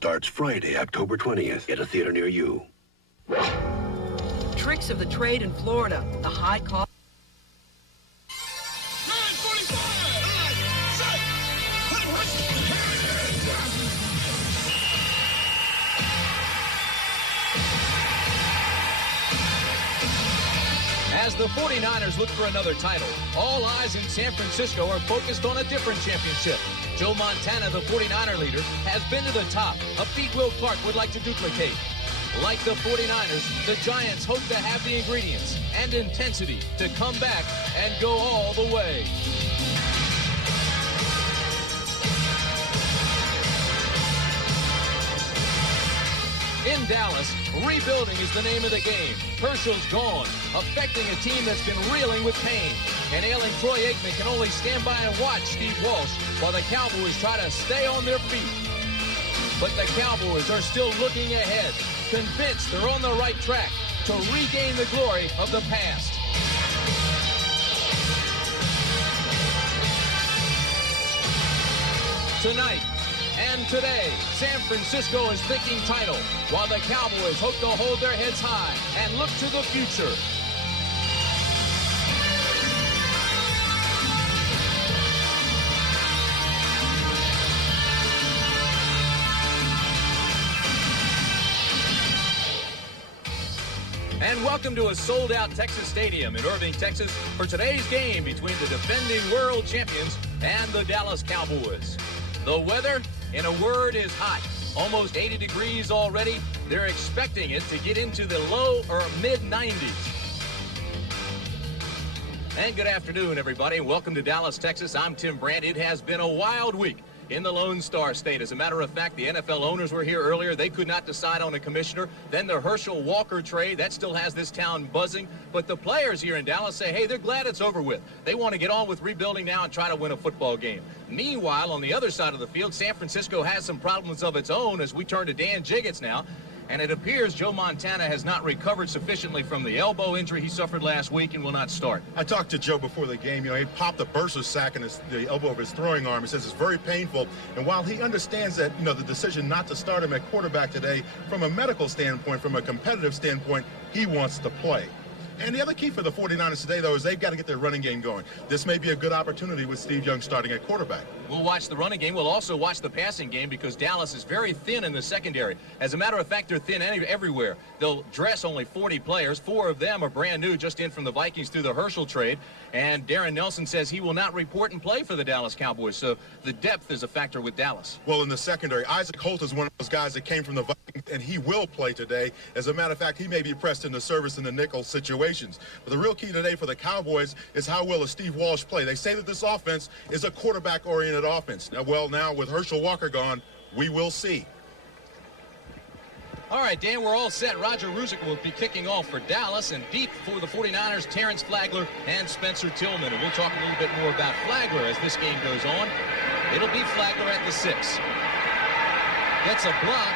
starts Friday, October 20th at a theater near you. Tricks of the trade in Florida. The high cost. As the 49ers look for another title, all eyes in San Francisco are focused on a different championship. Joe Montana, the 49er leader, has been to the top, a feat Will Clark would like to duplicate. Like the 49ers, the Giants hope to have the ingredients and intensity to come back and go all the way. In Dallas, rebuilding is the name of the game. Herschel's gone, affecting a team that's been reeling with pain. And ailing Troy Aikman can only stand by and watch Steve Walsh while the Cowboys try to stay on their feet. But the Cowboys are still looking ahead, convinced they're on the right track to regain the glory of the past. Tonight and today, San Francisco is thinking title, while the Cowboys hope to hold their heads high and look to the future. And welcome to a sold-out Texas Stadium in Irving, Texas, for today's game between the defending world champions and the Dallas Cowboys. The weather, in a word, is hot. Almost 80 degrees already. They're expecting it to get into the low or mid-90s. And good afternoon, everybody. Welcome to Dallas, Texas. I'm Tim Brandt. It has been a wild week in the Lone Star State. As a matter of fact, the NFL owners were here earlier. They could not decide on a commissioner. Then the Herschel Walker trade, that still has this town buzzing. But the players here in Dallas say, hey, they're glad it's over with. They want to get on with rebuilding now and try to win a football game. Meanwhile, on the other side of the field, San Francisco has some problems of its own as we turn to Dan Jiggets now. And it appears Joe Montana has not recovered sufficiently from the elbow injury he suffered last week and will not start. I talked to Joe before the game. You know, he popped a bursa sac in the elbow of his throwing arm. He says it's very painful. And while he understands that, you know, the decision not to start him at quarterback today, from a medical standpoint, from a competitive standpoint, he wants to play. And the other key for the 49ers today, though, is they've got to get their running game going. This may be a good opportunity with Steve Young starting at quarterback. We'll watch the running game. We'll also watch the passing game because Dallas is very thin in the secondary. As a matter of fact, they're thin everywhere. They'll dress only 40 players. 4 of them are brand new, just in from the Vikings through the Herschel trade. And Darren Nelson says he will not report and play for the Dallas Cowboys. So the depth is a factor with Dallas. Well, in the secondary, Isaac Holt is one of those guys that came from the Vikings, and he will play today. As a matter of fact, he may be pressed into service in the nickel situations. But the real key today for the Cowboys is how well does Steve Walsh play. They say that this offense is a quarterback-oriented offense. Now with Herschel Walker gone, we will see. All right, Dan, we're all set. Roger Ruzick will be kicking off for Dallas, and deep for the 49ers, Terrence Flagler and Spencer Tillman. And we'll talk a little bit more about Flagler as this game goes on. It'll be Flagler at the 6. Gets a block,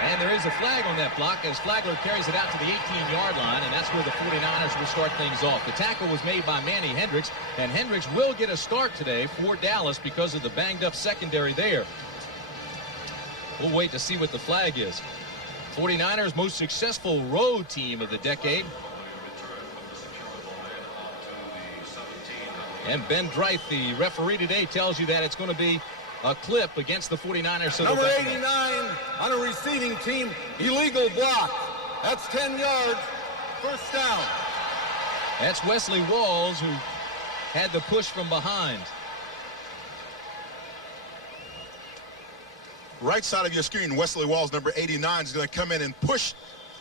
and there is a flag on that block as Flagler carries it out to the 18-yard line, and that's where the 49ers will start things off. The tackle was made by Manny Hendricks, and Hendricks will get a start today for Dallas because of the banged-up secondary there. We'll wait to see what the flag is. 49ers' most successful road team of the decade. And Ben Dreith, the referee today, tells you that it's going to be a clip against the 49ers. So number 89 on a receiving team, illegal block. That's 10 yards, first down. That's Wesley Walls, who had the push from behind. Right side of your screen, Wesley Walls, number 89, is going to come in and push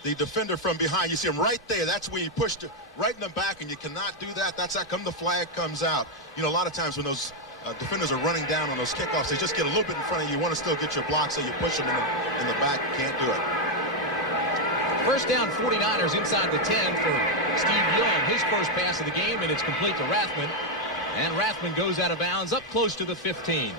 the defender from behind. You see him right there. That's where he pushed right in the back, and you cannot do that. That's how come the flag comes out. You know, a lot of times when those defenders are running down on those kickoffs, they just get a little bit in front of you. You want to still get your block, so you push them in the back. You can't do it. First down, 49ers inside the 10 for Steve Young. His first pass of the game, and it's complete to Rathman. And Rathman goes out of bounds up close to the 15.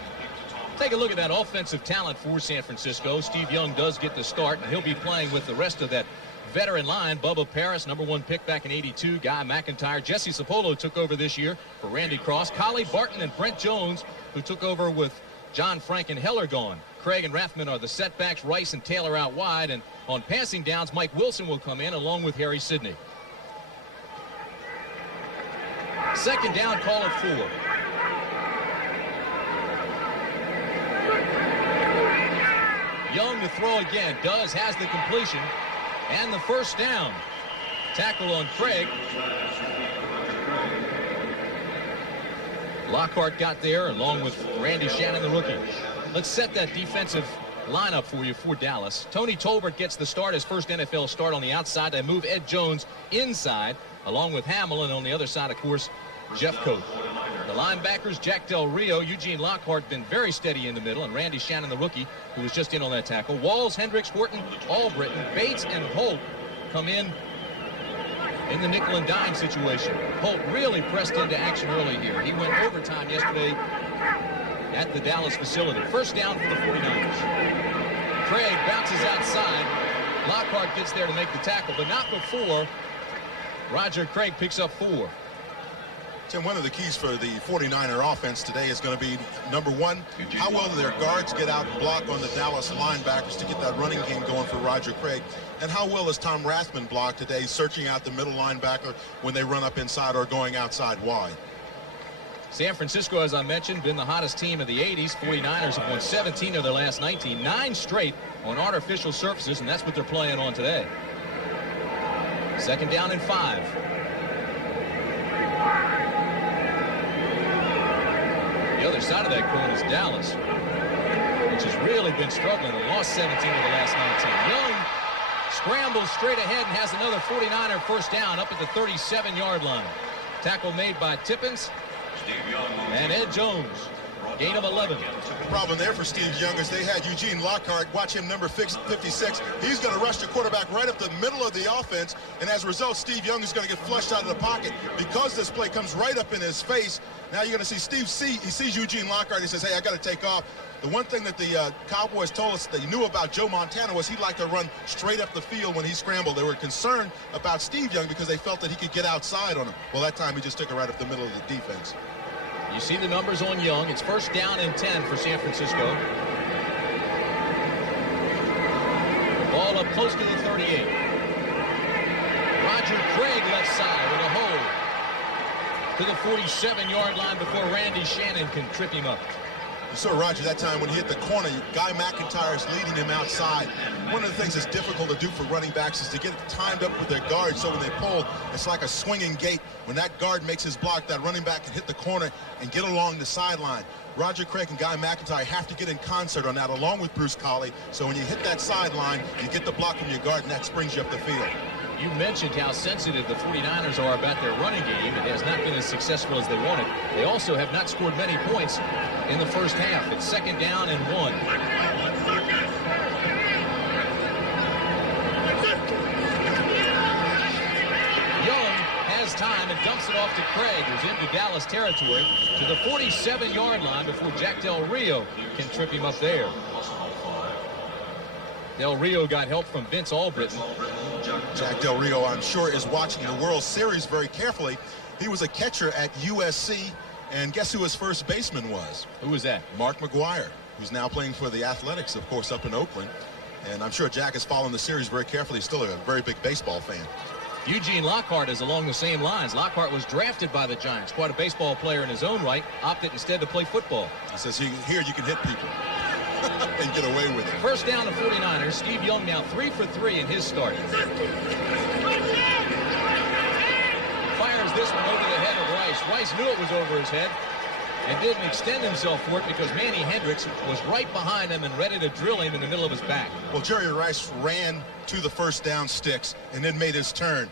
Take a look at that offensive talent for San Francisco. Steve Young does get the start, and he'll be playing with the rest of that veteran line. Bubba Paris, number 1 pick back in '82. Guy McIntyre. Jesse Sapolo took over this year for Randy Cross. Collie Barton and Brent Jones, who took over with John Frank and Heller gone. Craig and Rathman are the setbacks. Rice and Taylor out wide. And on passing downs, Mike Wilson will come in along with Harry Sidney. Second down, call it 4. Young to throw again. Has the completion. And the first down. Tackle on Craig. Lockhart got there along with Randy Shannon, the rookie. Let's set that defensive lineup for you for Dallas. Tony Tolbert gets the start, his first NFL start on the outside. They move Ed Jones inside along with Hamill, and on the other side, of course, Jeff Coate. The linebackers, Jack Del Rio, Eugene Lockhart, been very steady in the middle, and Randy Shannon, the rookie, who was just in on that tackle. Walls, Hendricks, Horton, Albritton, Bates, and Holt come in the nickel and dime situation. Holt really pressed into action early here. He went overtime yesterday at the Dallas facility. First down for the 49ers. Craig bounces outside. Lockhart gets there to make the tackle, but not before Roger Craig picks up 4. Tim, one of the keys for the 49er offense today is going to be, number one, how well do their guards get out and block on the Dallas linebackers to get that running game going for Roger Craig, and how well is Tom Rathman block today, searching out the middle linebacker when they run up inside or going outside wide. San Francisco, as I mentioned, been the hottest team of the 80s. 49ers have won 17 of their last 19, 9 straight on artificial surfaces, and that's what they're playing on today. Second down and 5. The other side of that coin is Dallas, which has really been struggling and lost 17 of the last 19. Young scrambles straight ahead and has another 49er first down up at the 37-yard line. Tackle made by Tippins and Ed Jones. Gain of 11. The problem there for Steve Young is they had Eugene Lockhart. Watch him, number 56. He's going to rush the quarterback right up the middle of the offense, and as a result, Steve Young is going to get flushed out of the pocket. Because this play comes right up in his face, now you're going to see Steve he sees Eugene Lockhart. He says, hey, I got to take off. The one thing that the Cowboys told us they knew about Joe Montana was he'd like to run straight up the field when he scrambled. They were concerned about Steve Young because they felt that he could get outside on him. Well, that time he just took it right up the middle of the defense. You see the numbers on Young. It's first down and 10 for San Francisco. The ball up close to the 38. Roger Craig left side with a hold to the 47-yard line before Randy Shannon can trip him up. You saw Roger that time when he hit the corner. Guy McIntyre is leading him outside. One of the things that's difficult to do for running backs is to get it timed up with their guard, so when they pull, it's like a swinging gate. When that guard makes his block, that running back can hit the corner and get along the sideline. Roger Craig and Guy McIntyre have to get in concert on that, along with Bruce Colley. So when you hit that sideline, you get the block from your guard, and that springs you up the field. You mentioned how sensitive the 49ers are about their running game. It has not been as successful as they wanted. They also have not scored many points in the first half. It's second down and 1. Young has time and dumps it off to Craig, who's into Dallas territory, to the 47-yard line before Jack Del Rio can trip him up there. Del Rio got help from Vince Albritton. Jack Del Rio, I'm sure, is watching the World Series very carefully. He was a catcher at USC, and guess who his first baseman was? Who was that? Mark McGuire, who's now playing for the Athletics, of course, up in Oakland. And I'm sure Jack is following the series very carefully. He's still a very big baseball fan. Eugene Lockhart is along the same lines. Lockhart was drafted by the Giants, quite a baseball player in his own right, opted instead to play football. He says, here you can hit people and get away with it. First down to 49ers. Steve Young now 3 for 3 in his start. Fires this one over the head of Rice. Rice knew it was over his head and didn't extend himself for it because Manny Hendricks was right behind him and ready to drill him in the middle of his back. Well, Jerry Rice ran to the first down sticks and then made his turn.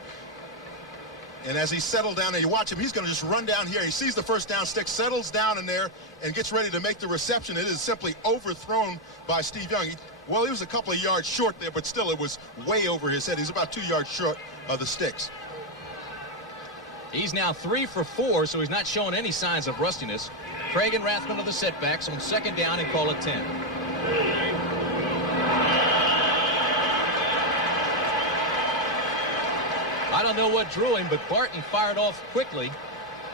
And as he settled down there, you watch him, he's going to just run down here. He sees the first down stick, settles down in there, and gets ready to make the reception. It is simply overthrown by Steve Young. Well, he was a couple of yards short there, but still it was way over his head. He's about 2 yards short of the sticks. He's now 3 for 4, so he's not showing any signs of rustiness. Craig and Rathman are the setbacks on second down and call it 10. I don't know what drew him, but Barton fired off quickly.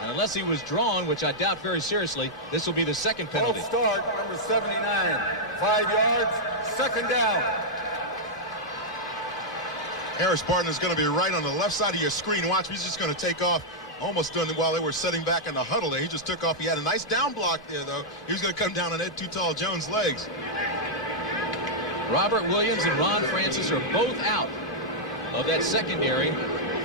And unless he was drawn, which I doubt very seriously, this will be the second penalty. Start, number 79, 5 yards, second down. Harris Barton is going to be right on the left side of your screen. Watch, he's just going to take off. Almost done while they were setting back in the huddle there. He just took off. He had a nice down block there, though. He was going to come down on Ed Too Tall Jones' legs. Robert Williams and Ron Francis are both out of that secondary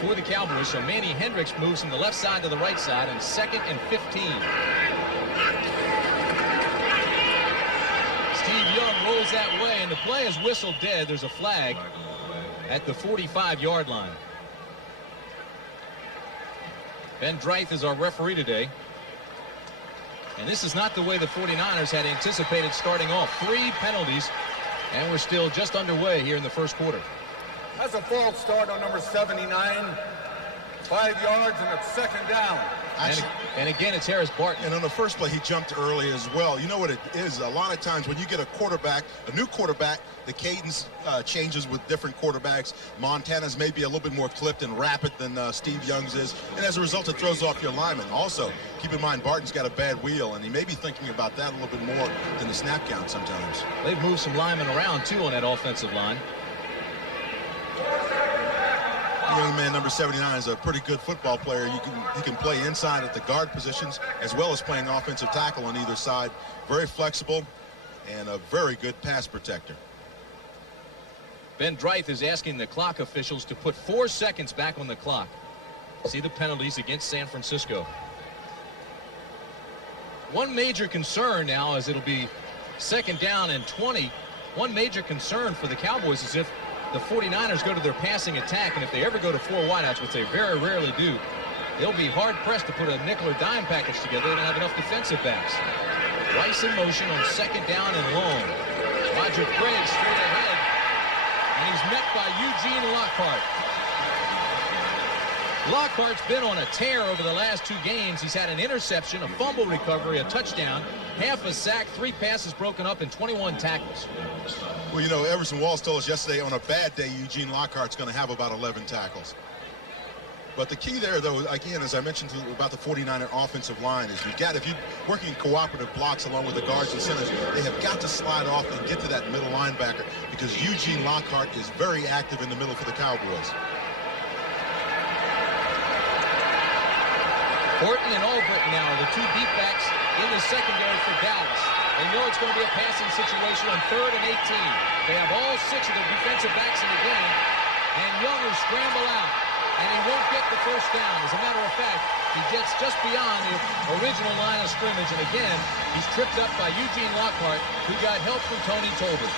for the Cowboys. So Manny Hendricks moves from the left side to the right side on 2nd and 15. Steve Young rolls that way, and the play is whistled dead. There's a flag at the 45-yard line. Ben Dreith is our referee today. And this is not the way the 49ers had anticipated starting off. 3 penalties, and we're still just underway here in the first quarter. That's a false start on number 79. 5 yards, and it's second down. And again, it's Harris Barton. And on the first play, he jumped early as well. You know what it is? A lot of times when you get a new quarterback, the cadence changes with different quarterbacks. Montana's may be a little bit more clipped and rapid than Steve Young's is. And as a result, it throws off your lineman. Also, keep in mind, Barton's got a bad wheel, and he may be thinking about that a little bit more than the snap count sometimes. They've moved some linemen around, too, on that offensive line. The young man, number 79, is a pretty good football player. He can play inside at the guard positions as well as playing offensive tackle on either side. Very flexible and a very good pass protector. Ben Dreith is asking the clock officials to put 4 seconds back on the clock. See the penalties against San Francisco. One major concern now, as it'll be 2nd down and 20. One major concern for the Cowboys is if the 49ers go to their passing attack, and if they ever go to 4 wideouts, which they very rarely do, they'll be hard-pressed to put a nickel or dime package together. They don't have enough defensive backs. Rice in motion on 2nd down and long. Roger Craig straight ahead, and he's met by Eugene Lockhart. Lockhart's been on a tear over the last 2 games. He's had an interception, a fumble recovery, a touchdown, half a sack, 3 passes broken up, and 21 tackles. Well, you know, Everson Walsh told us yesterday on a bad day, Eugene Lockhart's going to have about 11 tackles. But the key there, though, again, as I mentioned about the 49er offensive line, is if you're working cooperative blocks along with the guards and centers, they have got to slide off and get to that middle linebacker because Eugene Lockhart is very active in the middle for the Cowboys. Horton and Albrecht now are the 2 deep backs in the secondary for Dallas. They know it's going to be a passing situation on 3rd and 18. They have all 6 of the defensive backs in the game, and Young will scramble out, and he won't get the first down. As a matter of fact, he gets just beyond the original line of scrimmage, and again, he's tripped up by Eugene Lockhart, who got help from Tony Tolbert.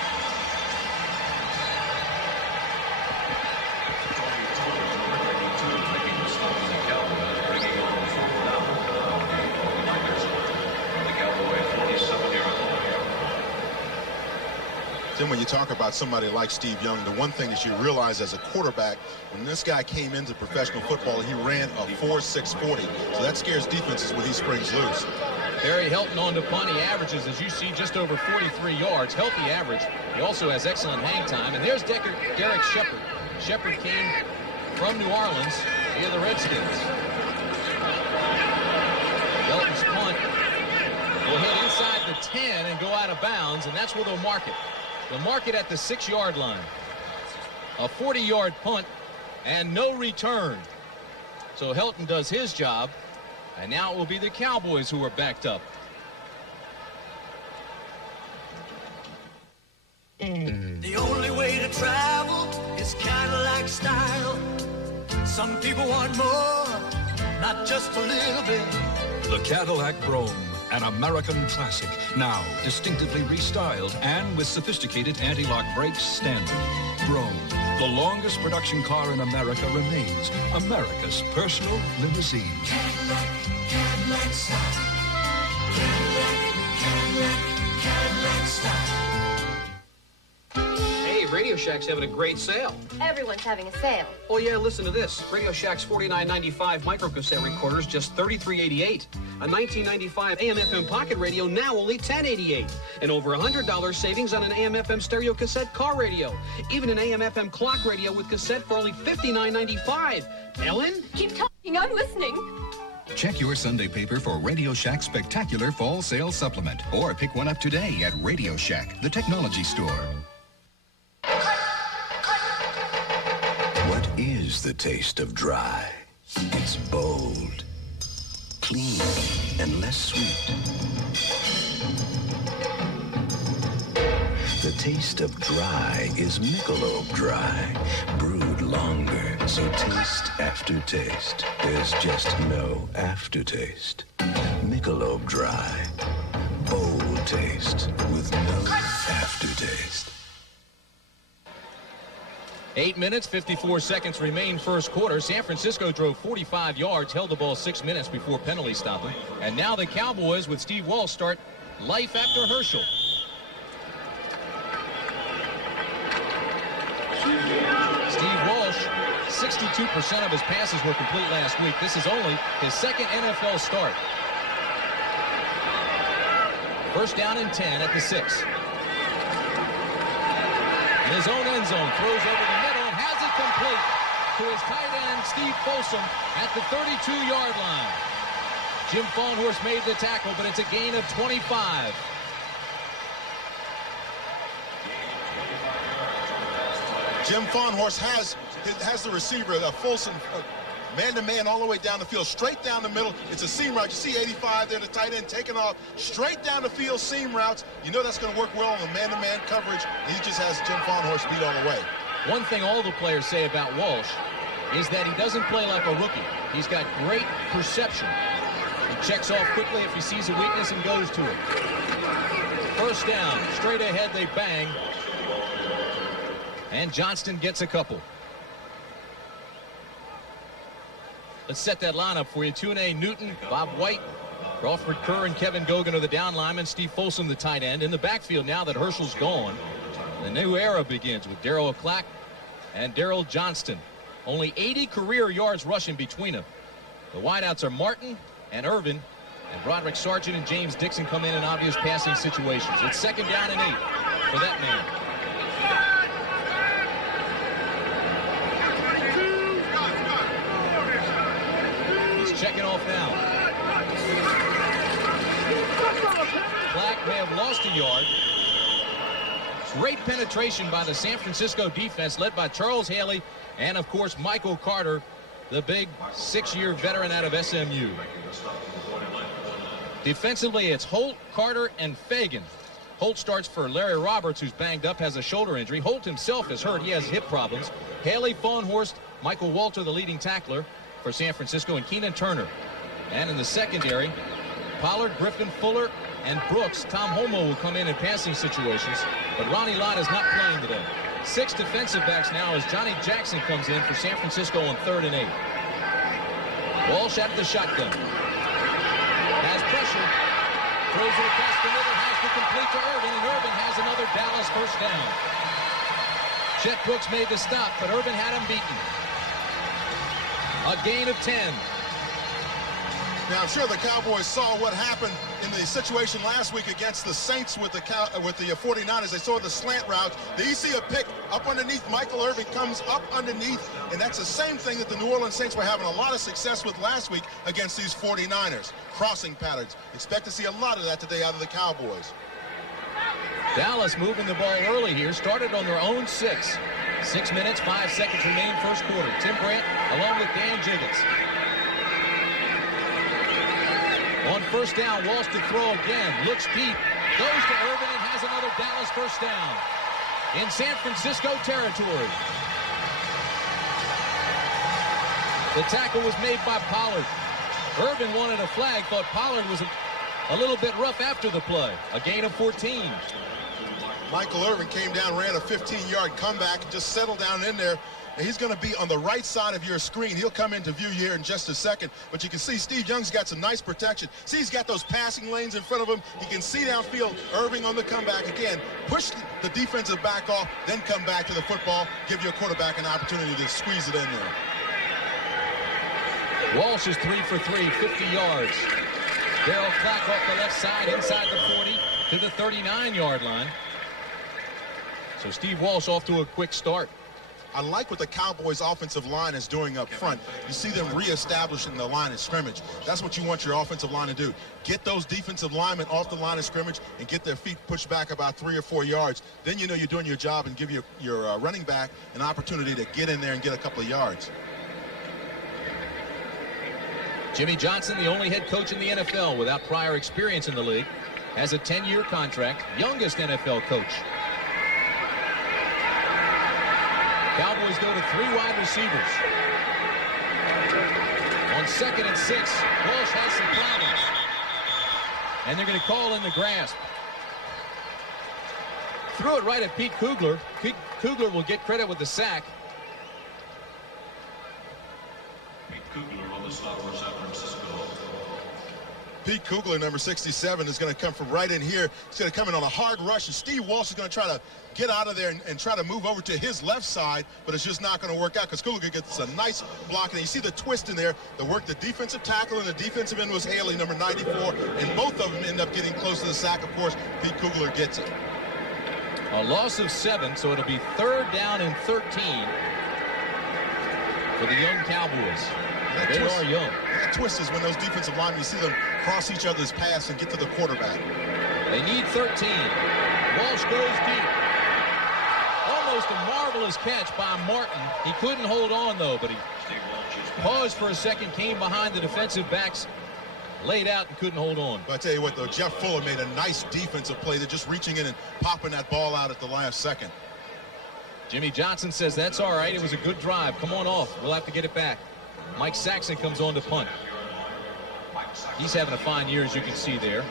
Tim, when you talk about somebody like Steve Young, the one thing that you realize as a quarterback, when this guy came into professional football, he ran a 4.6 40. So that scares defenses when he springs loose. Barry Helton on to punt. He averages, as you see, just over 43 yards. Healthy average. He also has excellent hang time. And there's Derek Shepard. Shepard came from New Orleans via the Redskins. Helton's punt will hit inside the 10 and go out of bounds, and that's where they'll mark it. They'll mark it at the 6-yard line. A 40-yard punt and no return. So Helton does his job, and now it will be the Cowboys who are backed up. The only way to travel is Cadillac style. Some people want more, not just a little bit. The Cadillac Brougham, an American classic, now distinctively restyled and with sophisticated anti-lock brakes standard. Brougham, the longest production car in America, remains America's personal limousine. Cadillac, Cadillac style. Cadillac style. Hey, Radio Shack's having a great sale. Everyone's having a sale. Oh yeah, listen to this. Radio Shack's $49.95 microcassette recorders, just $33.88. A $19.95 AM/FM pocket radio, now only $10.88. And over $100 savings on an AM/FM stereo cassette car radio. Even an AM/FM clock radio with cassette for only $59.95. Ellen? Keep talking, I'm listening. Check your Sunday paper for Radio Shack's spectacular fall sale supplement, or pick one up today at Radio Shack, the technology store. What is the taste of dry? It's bold, clean, and less sweet. The taste of dry is Michelob Dry, brewed longer, so taste after taste. There's just no aftertaste. Michelob Dry, bold taste with no aftertaste. 8 minutes, 54 seconds remain first quarter. San Francisco drove 45 yards, held the ball 6 minutes before penalty stopping. And now the Cowboys with Steve Walsh start life after Herschel. Steve Walsh, 62% of his passes were complete last week. This is only his second NFL start. First down and 10 at the 6. In his own end zone, throws over the middle and has it complete to his tight end, Steve Folsom, at the 32-yard line. Jim Faunhorst made the tackle, but it's a gain of 25. Jim Faunhorst has the receiver, Folsom, man-to-man all the way down the field, straight down the middle. It's a seam route. You see 85 there, the tight end taking off, straight down the field, seam routes. You know that's going to work well on the man-to-man coverage. He just has Jim Faunhorst beat all the way. One thing all the players say about Walsh is that he doesn't play like a rookie. He's got great perception. He checks off quickly if he sees a weakness and goes to it. First down, straight ahead they bang. And Johnston gets a couple. Let's set that lineup for you. Tune Newton, Bob White, Crawford Kerr, and Kevin Gogan are the down linemen. Steve Folsom, the tight end. In the backfield now that Herschel's gone, the new era begins with Darryl Clack and Darryl Johnston. Only 80 career yards rushing between them. The wideouts are Martin and Irvin, and Broderick Sargent and James Dixon come in obvious passing situations. It's second down and 8 for that man. Checking off now. Clack may have lost a yard. Great penetration by the San Francisco defense led by Charles Haley and, of course, Michael Carter, the big 6-year veteran out of SMU. Defensively, it's Holt, Carter, and Fagan. Holt starts for Larry Roberts, who's banged up, has a shoulder injury. Holt himself is hurt. He has hip problems. Haley, Faunhorst, Michael Walter, the leading tackler for San Francisco, and Keenan Turner. And in the secondary, Pollard, Griffin, Fuller, and Brooks. Tom Homo will come in passing situations, but Ronnie Lott is not playing today. 6 defensive backs now as Johnny Jackson comes in for San Francisco on 3rd and 8. Walsh out of the shotgun. Has pressure. Throws it across the middle, has to complete to Irvin, and Irvin has another Dallas first down. Chet Brooks made the stop, but Irvin had him beaten. A gain of 10. Now, I'm sure the Cowboys saw what happened in the situation last week against the Saints with the 49ers. They saw the slant routes. They see a pick up underneath. Michael Irvin comes up underneath, and that's the same thing that the New Orleans Saints were having a lot of success with last week against these 49ers. Crossing patterns. Expect to see a lot of that today out of the Cowboys. Dallas moving the ball early here. Started on their own 6. 6 minutes, 5 seconds remain first quarter. Tim Brandt along with Dan Jiggins. On first down, Walsh to throw again. Looks deep. Goes to Irvin and has another Dallas first down. In San Francisco territory. The tackle was made by Pollard. Irvin wanted a flag. Thought Pollard was a little bit rough after the play. A gain of 14. Michael Irvin came down, ran a 15-yard comeback, and just settled down in there. And he's going to be on the right side of your screen. He'll come into view here in just a second. But you can see Steve Young's got some nice protection. See, he's got those passing lanes in front of him. He can see downfield. Irving on the comeback again. Push the defensive back off, then come back to the football. Give your quarterback an opportunity to squeeze it in there. Walsh is 3 for 3, 50 yards. Darryl Clack off the left side, inside the 40 to the 39-yard line. So Steve Walsh off to a quick start. I like what the Cowboys offensive line is doing up front. You see them reestablishing the line of scrimmage. That's what you want your offensive line to do. Get those defensive linemen off the line of scrimmage and get their feet pushed back about 3 or 4 yards. Then you know you're doing your job and give your running back an opportunity to get in there and get a couple of yards. Jimmy Johnson, the only head coach in the NFL without prior experience in the league, has a 10-year contract, youngest NFL coach. Cowboys go to 3 wide receivers. On 2nd and 6, Walsh has some problems. And they're going to call in the grasp. Threw it right at Pete Kugler. Pete Kugler will get credit with the sack. Pete Kugler on the slot for San Francisco. Pete Kugler, number 67, is going to come from right in here. He's going to come in on a hard rush, and Steve Walsh is going to try to get out of there and try to move over to his left side, but it's just not going to work out because Kugler gets a nice block. And you see the twist in there, the defensive tackle and the defensive end was Haley, number 94, and both of them end up getting close to the sack. Of course, Pete Kugler gets it. A loss of 7, so it'll be 3rd down and 13 for the young Cowboys. They are young. That twist is when those defensive linemen, you see them cross each other's paths and get to the quarterback. They need 13. Walsh goes deep. Almost a marvelous catch by Martin. He couldn't hold on, though, but he paused for a second, came behind the defensive backs, laid out and couldn't hold on. But I tell you what, though, Jeff Fuller made a nice defensive play. They're just reaching in and popping that ball out at the last second. Jimmy Johnson says that's all right. It was a good drive. Come on off. We'll have to get it back. Mike Saxon comes on to punt. He's having a fine year, as you can see there.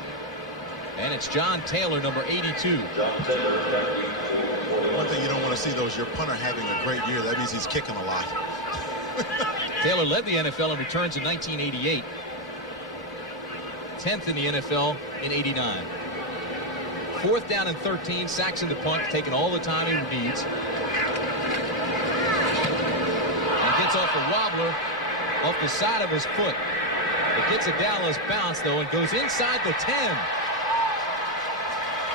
And it's John Taylor, number 82. One thing you don't want to see, though, is your punter having a great year. That means he's kicking a lot. Taylor led the NFL in returns in 1988. 10th in the NFL in 89. 4th down and 13. Saxon to punt, taking all the time he needs. And gets off a wobbler off the side of his foot. It gets a Dallas bounce, though, and goes inside the 10.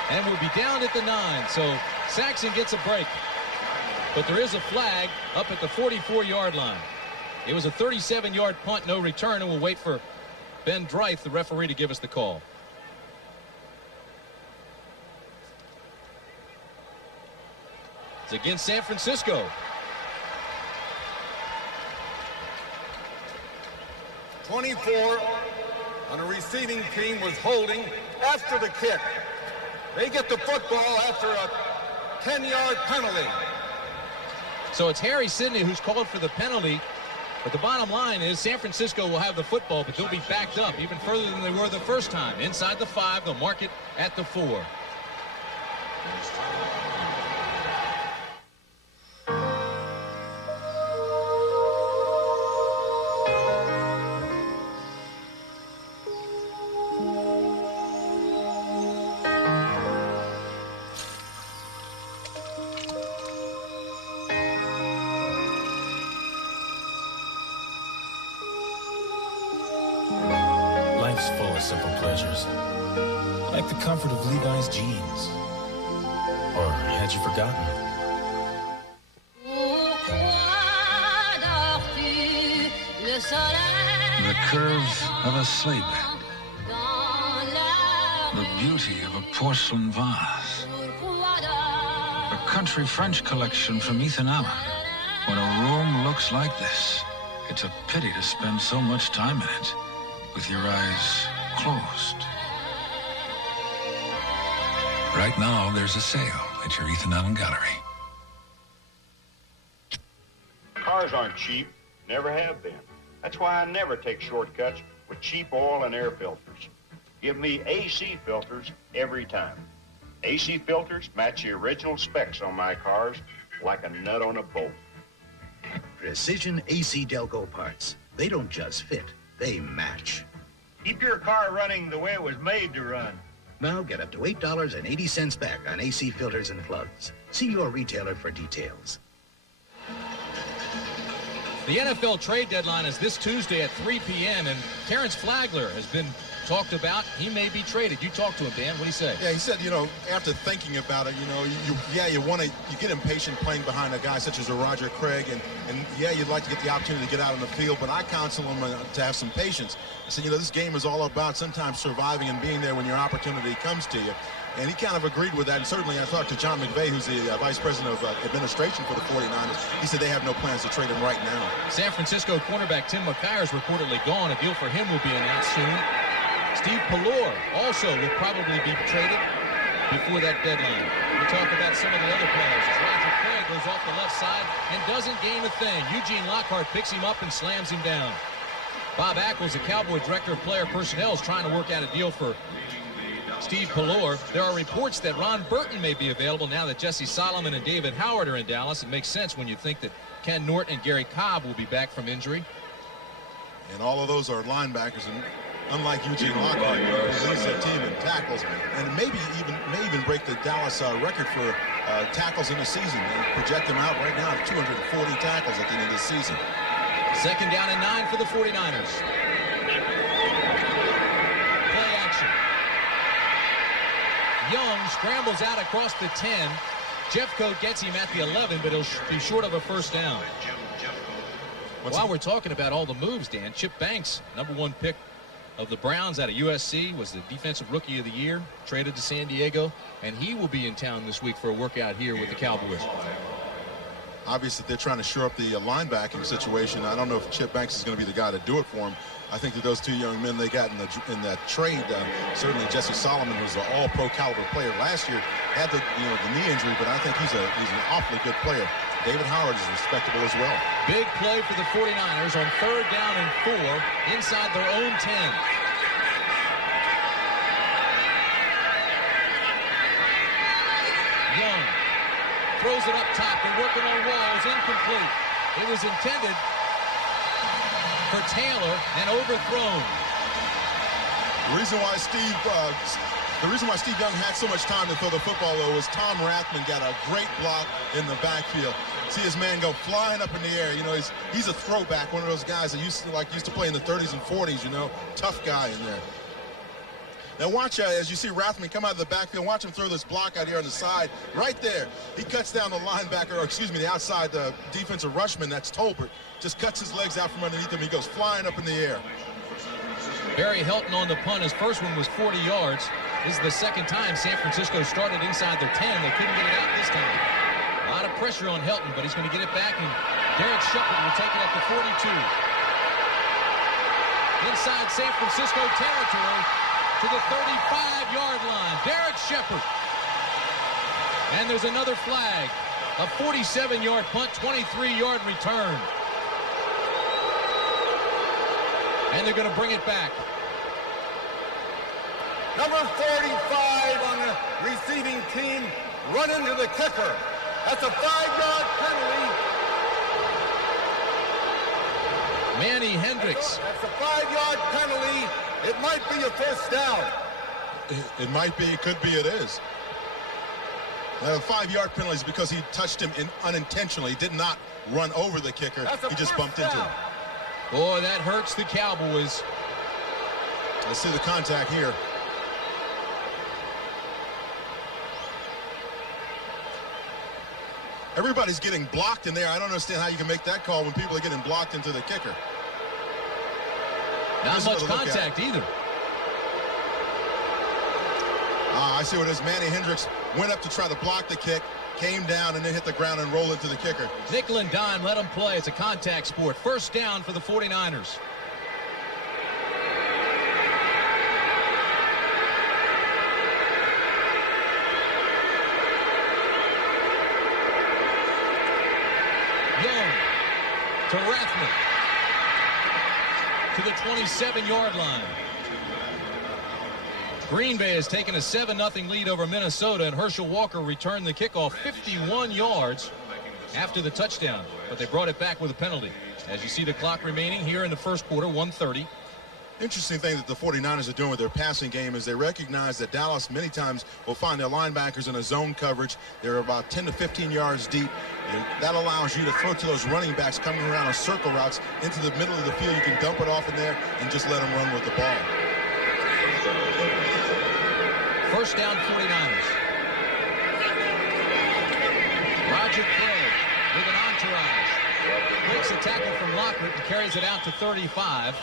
And we'll be down at the 9. So Saxon gets a break. But there is a flag up at the 44-yard line. It was a 37-yard punt, no return, and we'll wait for Ben Dreith, the referee, to give us the call. It's against San Francisco. .24 on a receiving team was holding after the kick. They get the football after a 10-yard penalty. So it's Harry Sidney who's called for the penalty. But the bottom line is San Francisco will have the football, but they'll be backed up even further than they were the first time. Inside the 5, they'll mark it at the 4. Simple pleasures, like the comfort of Levi's jeans. Or had you forgotten? The curve of a sleigh bed, the beauty of a porcelain vase, a country French collection from Ethan Allen. When a room looks like this, it's a pity to spend so much time in it with your eyes closed. Right now, there's a sale at your Ethan Allen Gallery. Cars aren't cheap, never have been. That's why I never take shortcuts with cheap oil and air filters. Give me AC filters every time. AC filters match the original specs on my cars like a nut on a bolt. Precision AC Delco parts. They don't just fit, they match. Keep your car running the way it was made to run. Now get up to $8.80 back on AC filters and plugs. See your retailer for details. The NFL trade deadline is this Tuesday at 3 p.m. and Terrence Flagler has been talked about he may be traded. You talked to him, Dan. What do you say? Yeah, he said, you know, after thinking about it, you know, you get impatient playing behind a guy such as a Roger Craig, and yeah, you'd like to get the opportunity to get out on the field, but I counsel him to have some patience. I said, you know, this game is all about sometimes surviving and being there when your opportunity comes to you. And he kind of agreed with that. And certainly I talked to John McVay, who's the Vice President of Administration for the 49ers. He said they have no plans to trade him right now. San Francisco cornerback Tim McKyer is reportedly gone. A deal for him will be announced soon. Steve Pallor also will probably be traded before that deadline. We'll talk about some of the other players as Roger Craig goes off the left side and doesn't gain a thing. Eugene Lockhart picks him up and slams him down. Bob Ackles, the Cowboy Director of Player Personnel, is trying to work out a deal for Steve Pallor. There are reports that Ron Burton may be available now that Jesse Solomon and David Howard are in Dallas. It makes sense when you think that Ken Norton and Gary Cobb will be back from injury. And all of those are linebackers, and unlike Eugene Lockhart, who leads that team in tackles, and may even break the Dallas record for tackles in the season. They project them out right now at 240 tackles at the end of the season. Second down and 9 for the 49ers. Play action. Young scrambles out across the 10. Jeffcoat gets him at the 11, but he'll be short of a first down. While we're talking about all the moves, Dan, Chip Banks, #1 pick of the Browns out of USC, was the Defensive Rookie of the Year, traded to San Diego, and he will be in town this week for a workout here with the Cowboys. Obviously, they're trying to shore up the linebacking situation. I don't know if Chip Banks is going to be the guy to do it for him. I think that those two young men they got in that trade, certainly Jesse Solomon was an all-pro caliber player last year, had the knee injury, but I think he's an awfully good player. David Howard is respectable as well. Big play for the 49ers on 3rd down and 4 inside their own 10. Young throws it up top. They're working on Walls. Incomplete. It was intended for Taylor and overthrown. The reason why Steve Young had so much time to throw the football, though, was Tom Rathman got a great block in the backfield. See his man go flying up in the air. You know, he's a throwback, one of those guys that used to play in the 30s and 40s. You know, tough guy in there. Now watch as you see Rathman come out of the backfield. Watch him throw this block out here on the side, right there. He cuts down the linebacker, or excuse me, the outside, the defensive rushman. That's Tolbert. Just cuts his legs out from underneath him. He goes flying up in the air. Barry Helton on the punt. His first one was 40 yards. This is the second time San Francisco started inside their 10. They couldn't get it out this time. A lot of pressure on Helton, but he's going to get it back, and Derek Shepard will take it at the 42. Inside San Francisco territory to the 35-yard line. Derek Shepard. And there's another flag. A 47-yard punt, 23-yard return. And they're going to bring it back. Number 45 on the receiving team run into the kicker. That's a 5-yard penalty. Manny Hendricks. That's a 5-yard penalty. It might be a first down. It might be. It could be. It is. The 5-yard penalty is because he touched him unintentionally. He did not run over the kicker. He just bumped into him. Boy, that hurts the Cowboys. Let's see the contact here. Everybody's getting blocked in there. I don't understand how you can make that call when people are getting blocked into the kicker. Not much contact either. I see what it is. Manny Hendricks went up to try to block the kick, came down, and then hit the ground and rolled into the kicker. Nickel and dime, let them play. It's a contact sport. First down for the 49ers. Young to Rathman to the 27-yard line. Green Bay has taken a 7-0 lead over Minnesota, and Herschel Walker returned the kickoff 51 yards after the touchdown, but they brought it back with a penalty. As you see the clock remaining here in the first quarter, 1:30. Interesting thing that the 49ers are doing with their passing game is they recognize that Dallas many times will find their linebackers in a zone coverage. They're about 10 to 15 yards deep. And that allows you to throw to those running backs coming around on circle routes into the middle of the field. You can dump it off in there and just let them run with the ball. First down, 49ers. Roger Craig with an entourage. Breaks a tackle from Lockett and carries it out to 35.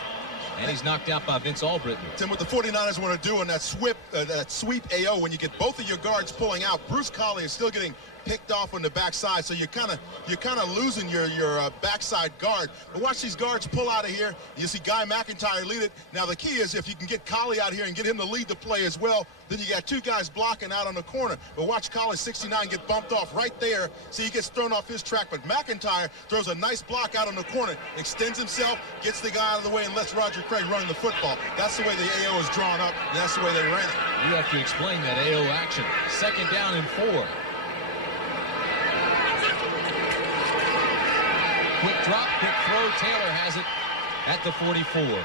And he's knocked out by Vince Albritton. Tim, what the 49ers want to do on that sweep AO, when you get both of your guards pulling out, Bruce Collie is still getting picked off on the backside, so you're kind of losing your backside guard. But watch these guards pull out of here. You see Guy McIntyre lead it. Now the key is if you can get Collie out here and get him to lead the play as well, then you got two guys blocking out on the corner. But watch Collie 69 get bumped off right there. See, he gets thrown off his track, but McIntyre throws a nice block out on the corner, extends himself, gets the guy out of the way, and lets Roger Craig running the football. That's the way the AO is drawn up, and that's the way they ran it. You have to explain that AO action. Second down and 4. Quick drop, quick throw. Taylor has it at the 44.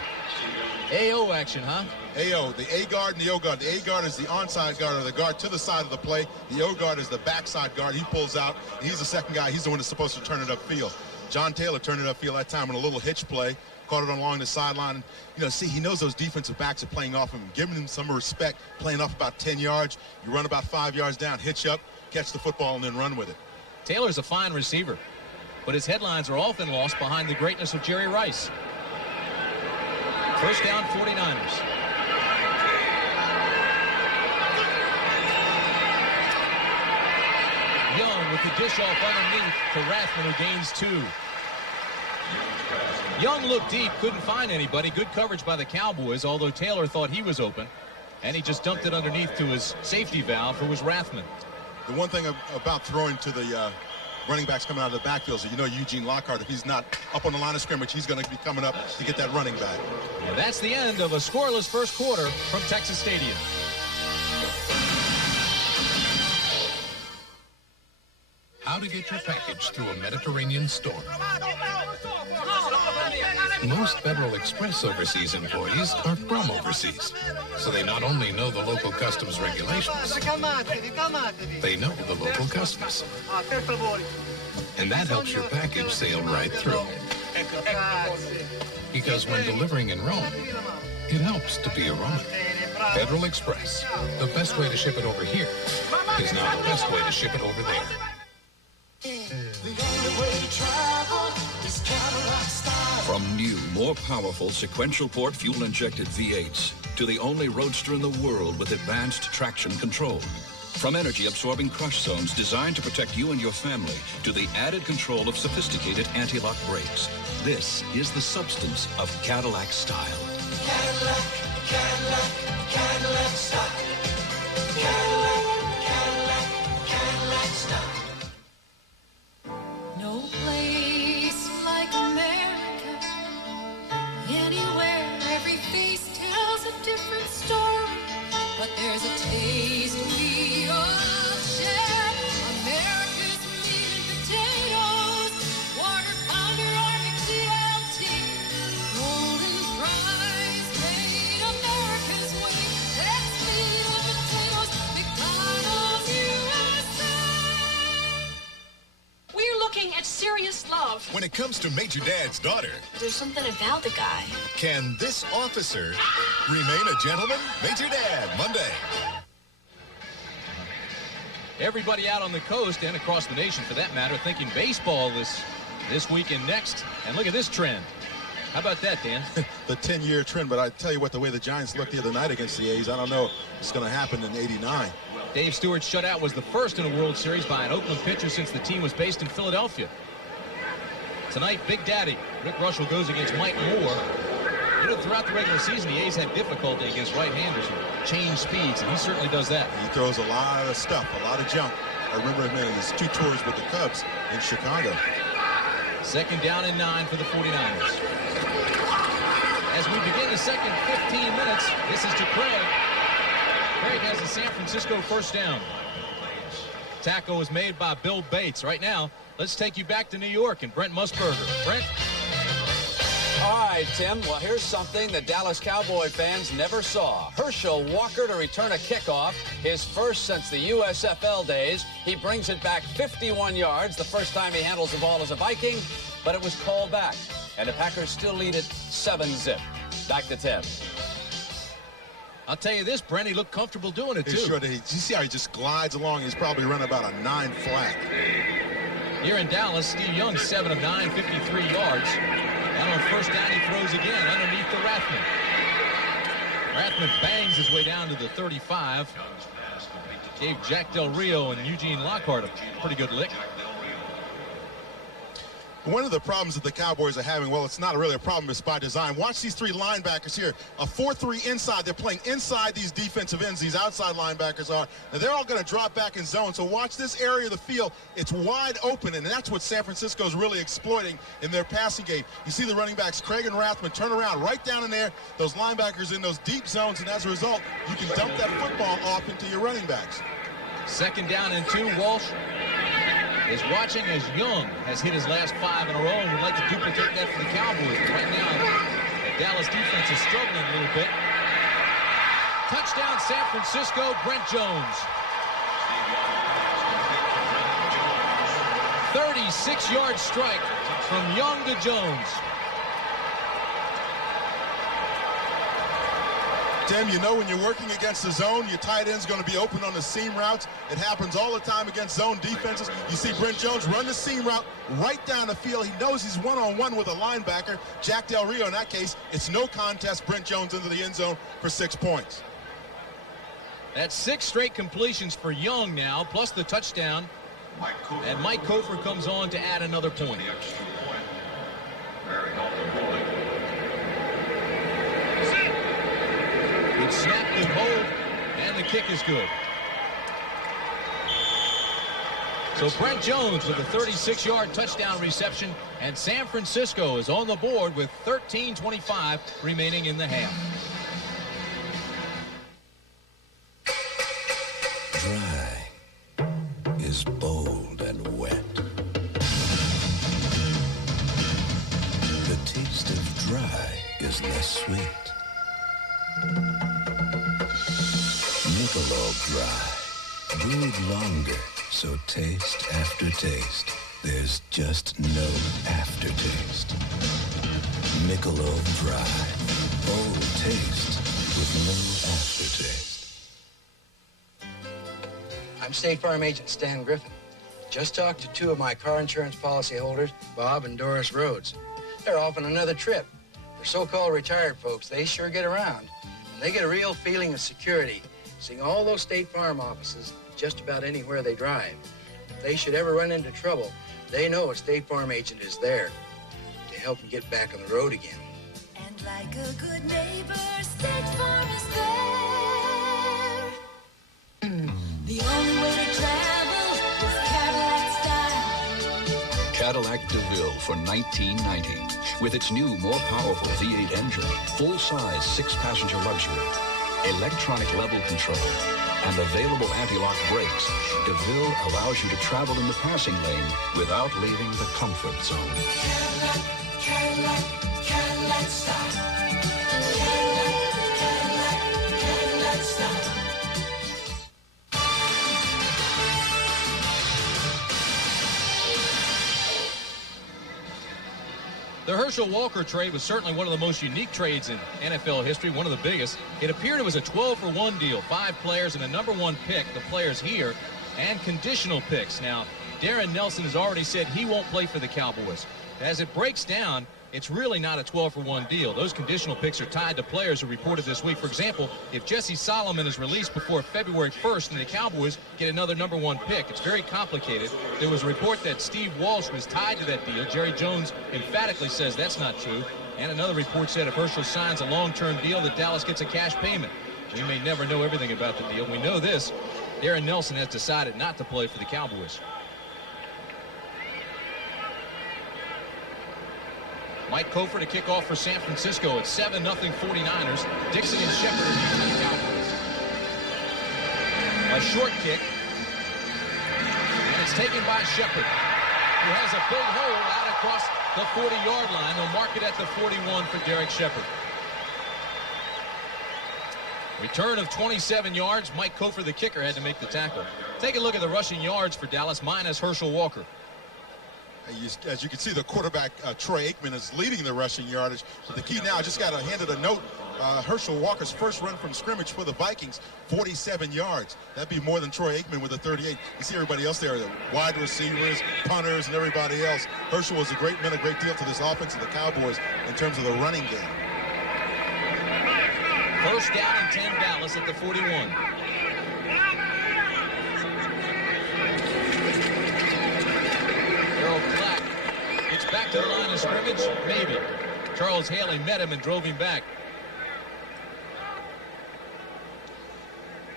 AO action, huh? AO, the A guard and the O guard. The A guard is the onside guard, or the guard to the side of the play. The O guard is the backside guard. He pulls out. He's the second guy. He's the one that's supposed to turn it upfield. John Taylor turned it upfield that time on a little hitch play. Caught it along the sideline. You know, see, he knows those defensive backs are playing off him, giving him some respect, playing off about 10 yards. You run about 5 yards down, hitch up, catch the football, and then run with it. Taylor's a fine receiver, but his headlines are often lost behind the greatness of Jerry Rice. First down, 49ers. Young with the dish off underneath to Rathman, who gains 2. Young looked deep, couldn't find anybody. Good coverage by the Cowboys, although Taylor thought he was open, and he just dumped it underneath to his safety valve, who was Rathman. The one thing about throwing to the running backs coming out of the backfield is, you know, Eugene Lockhart, if he's not up on the line of scrimmage, he's going to be coming up to get that running back. And that's the end of a scoreless first quarter from Texas Stadium. How to get your package through a Mediterranean storm. Most Federal Express overseas employees are from overseas, so they not only know the local customs regulations, they know the local customs. And that helps your package sail right through. Because when delivering in Rome, it helps to be a Roman. Federal Express, the best way to ship it over here is now the best way to ship it over there. From new, more powerful sequential port fuel-injected V8s to the only roadster in the world with advanced traction control. From energy-absorbing crush zones designed to protect you and your family to the added control of sophisticated anti-lock brakes. This is the substance of Cadillac style. Cadillac, Cadillac, Cadillac style. Cadillac, Cadillac, Cadillac style. No place like America. Anywhere, every face tells a different story. But there's a taste we all share. America's meat and potatoes. Quarter pounder or McDLT. Golden fries made America's way. That's meat and potatoes. McDonald's USA. We're looking at serious love. When it comes to Major Dad's daughter, There's something about the guy. can this officer remain a gentleman? Major Dad, Monday. Everybody out on the coast and across the nation, for that matter, thinking baseball this week and next. And look at this trend. How about that, Dan? The 10-year trend, but I tell you what, the way the Giants looked the other night against the A's, I don't know what's going to happen in '89. Dave Stewart's shutout was the first in a World Series by an Oakland pitcher since the team was based in Philadelphia. Tonight, Big Daddy Rick Russell goes against Mike Moore. You know, throughout the regular season, the A's had difficulty against right-handers who change speeds, and he certainly does that. He throws a lot of stuff, a lot of junk. I remember him in his 2 tours with the Cubs in Chicago. Second down and 9 for the 49ers. As we begin the second 15 minutes, this is to Craig. Craig has a San Francisco first down. Tackle was made by Bill Bates. Right now, let's take you back to New York and Brent Musburger. Brent? All right, Tim. Well, here's something the Dallas Cowboy fans never saw. Herschel Walker to return a kickoff, his first since the USFL days. He brings it back 51 yards, the first time he handles the ball as a Viking, but it was called back, and the Packers still lead it 7-zip. Back to Tim. I'll tell you this, Brent, he looked comfortable doing it, too. Sure did. You see how he just glides along? He's probably run about a 9 flat. Here in Dallas, Steve Young, 7 of 9, 53 yards. And on first down, he throws again underneath the Rathman. Rathman bangs his way down to the 35. Gave Jack Del Rio and Eugene Lockhart a pretty good lick. One of the problems that the Cowboys are having, well, it's not really a problem, it's by design. Watch these 3 linebackers here. A 4-3 inside. They're playing inside these defensive ends. These outside linebackers are. Now, they're all going to drop back in zone. So watch this area of the field. It's wide open, and that's what San Francisco is really exploiting in their passing game. You see the running backs, Craig and Rathman, turn around right down in there. Those linebackers in those deep zones, and as a result, you can dump that football off into your running backs. Second down and 2. Walsh is watching as Young has hit his last 5 in a row and would like to duplicate that for the Cowboys. But right now, the Dallas defense is struggling a little bit. Touchdown, San Francisco, Brent Jones. 36-yard strike from Young to Jones. Tim, you know when you're working against the zone, your tight end's going to be open on the seam routes. It happens all the time against zone defenses. You see Brent Jones run the seam route right down the field. He knows he's one-on-one with a linebacker. Jack Del Rio, in that case, it's no contest. Brent Jones into the end zone for 6 points. That's 6 straight completions for Young now, plus the touchdown. And Mike Kofor comes on to add another point. Good snap, good hold, and the kick is good. So Brent Jones with a 36-yard touchdown reception, and San Francisco is on the board with 13:25 remaining in the half. Dry is bold and wet. The taste of dry is less sweet. Michelob Dry, brewed longer, so taste after taste, there's just no aftertaste. Michelob Dry, bold taste with no aftertaste. I'm State Farm Agent Stan Griffin. Just talked to 2 of my car insurance policy holders, Bob and Doris Rhodes. They're off on another trip. For so-called retired folks, they sure get around. And they get a real feeling of security, seeing all those State Farm offices just about anywhere they drive. If they should ever run into trouble, they know a State Farm agent is there to help them get back on the road again. And like a good neighbor, State Farm is there. The only way to travel is Cadillac style. Cadillac DeVille for $19.90. With its new, more powerful V8 engine, full-size 6-passenger luxury, electronic level control, and available anti-lock brakes, DeVille allows you to travel in the passing lane without leaving the comfort zone. Cadillac, Cadillac, Cadillac style. Cadillac, Cadillac, Cadillac style. The Herschel Walker trade was certainly one of the most unique trades in NFL history, one of the biggest. It appeared it was a 12-for-1 deal, 5 players and a #1 pick, the players here, and conditional picks. Now, Darren Nelson has already said he won't play for the Cowboys. As it breaks down, it's really not a 12-for-1 deal. Those conditional picks are tied to players who reported this week. For example, if Jesse Solomon is released before February 1st and the Cowboys get another #1 pick, it's very complicated. There was a report that Steve Walsh was tied to that deal. Jerry Jones emphatically says that's not true. And another report said if Herschel signs a long-term deal, that Dallas gets a cash payment. We may never know everything about the deal. We know this. Darren Nelson has decided not to play for the Cowboys. Mike Kofor to kick off for San Francisco at 7-0 49ers. Dixon and Shepard are for the Cowboys. A short kick. And it's taken by Shepard, who has a big hole out across the 40-yard line. They'll mark it at the 41 for Derek Shepard. Return of 27 yards. Mike Kofor, the kicker, had to make the tackle. Take a look at the rushing yards for Dallas minus Herschel Walker. As you can see, the quarterback, Troy Aikman, is leading the rushing yardage. But the key now, I just got handed a note. Herschel Walker's first run from scrimmage for the Vikings, 47 yards. That'd be more than Troy Aikman with a 38. You see everybody else there, the wide receivers, punters, and everybody else. Herschel meant a great deal to this offense of the Cowboys in terms of the running game. First down and 10, Dallas at the 41. Darryl Clack gets back to the line of scrimmage, maybe. Charles Haley met him and drove him back.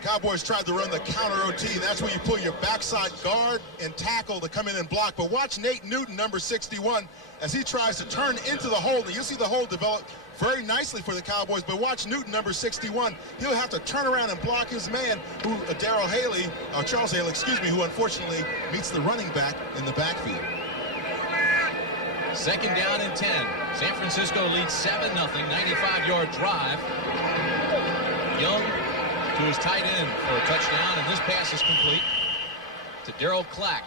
Cowboys tried to run the counter OT. That's where you pull your backside guard and tackle to come in and block. But watch Nate Newton, number 61, as he tries to turn into the hole. And you'll see the hole develop very nicely for the Cowboys. But watch Newton, number 61. He'll have to turn around and block his man, Charles Haley, who unfortunately meets the running back in the backfield. Second down and 10. San Francisco leads 7-0, 95-yard drive. Young to his tight end for a touchdown, and this pass is complete to Darryl Clack.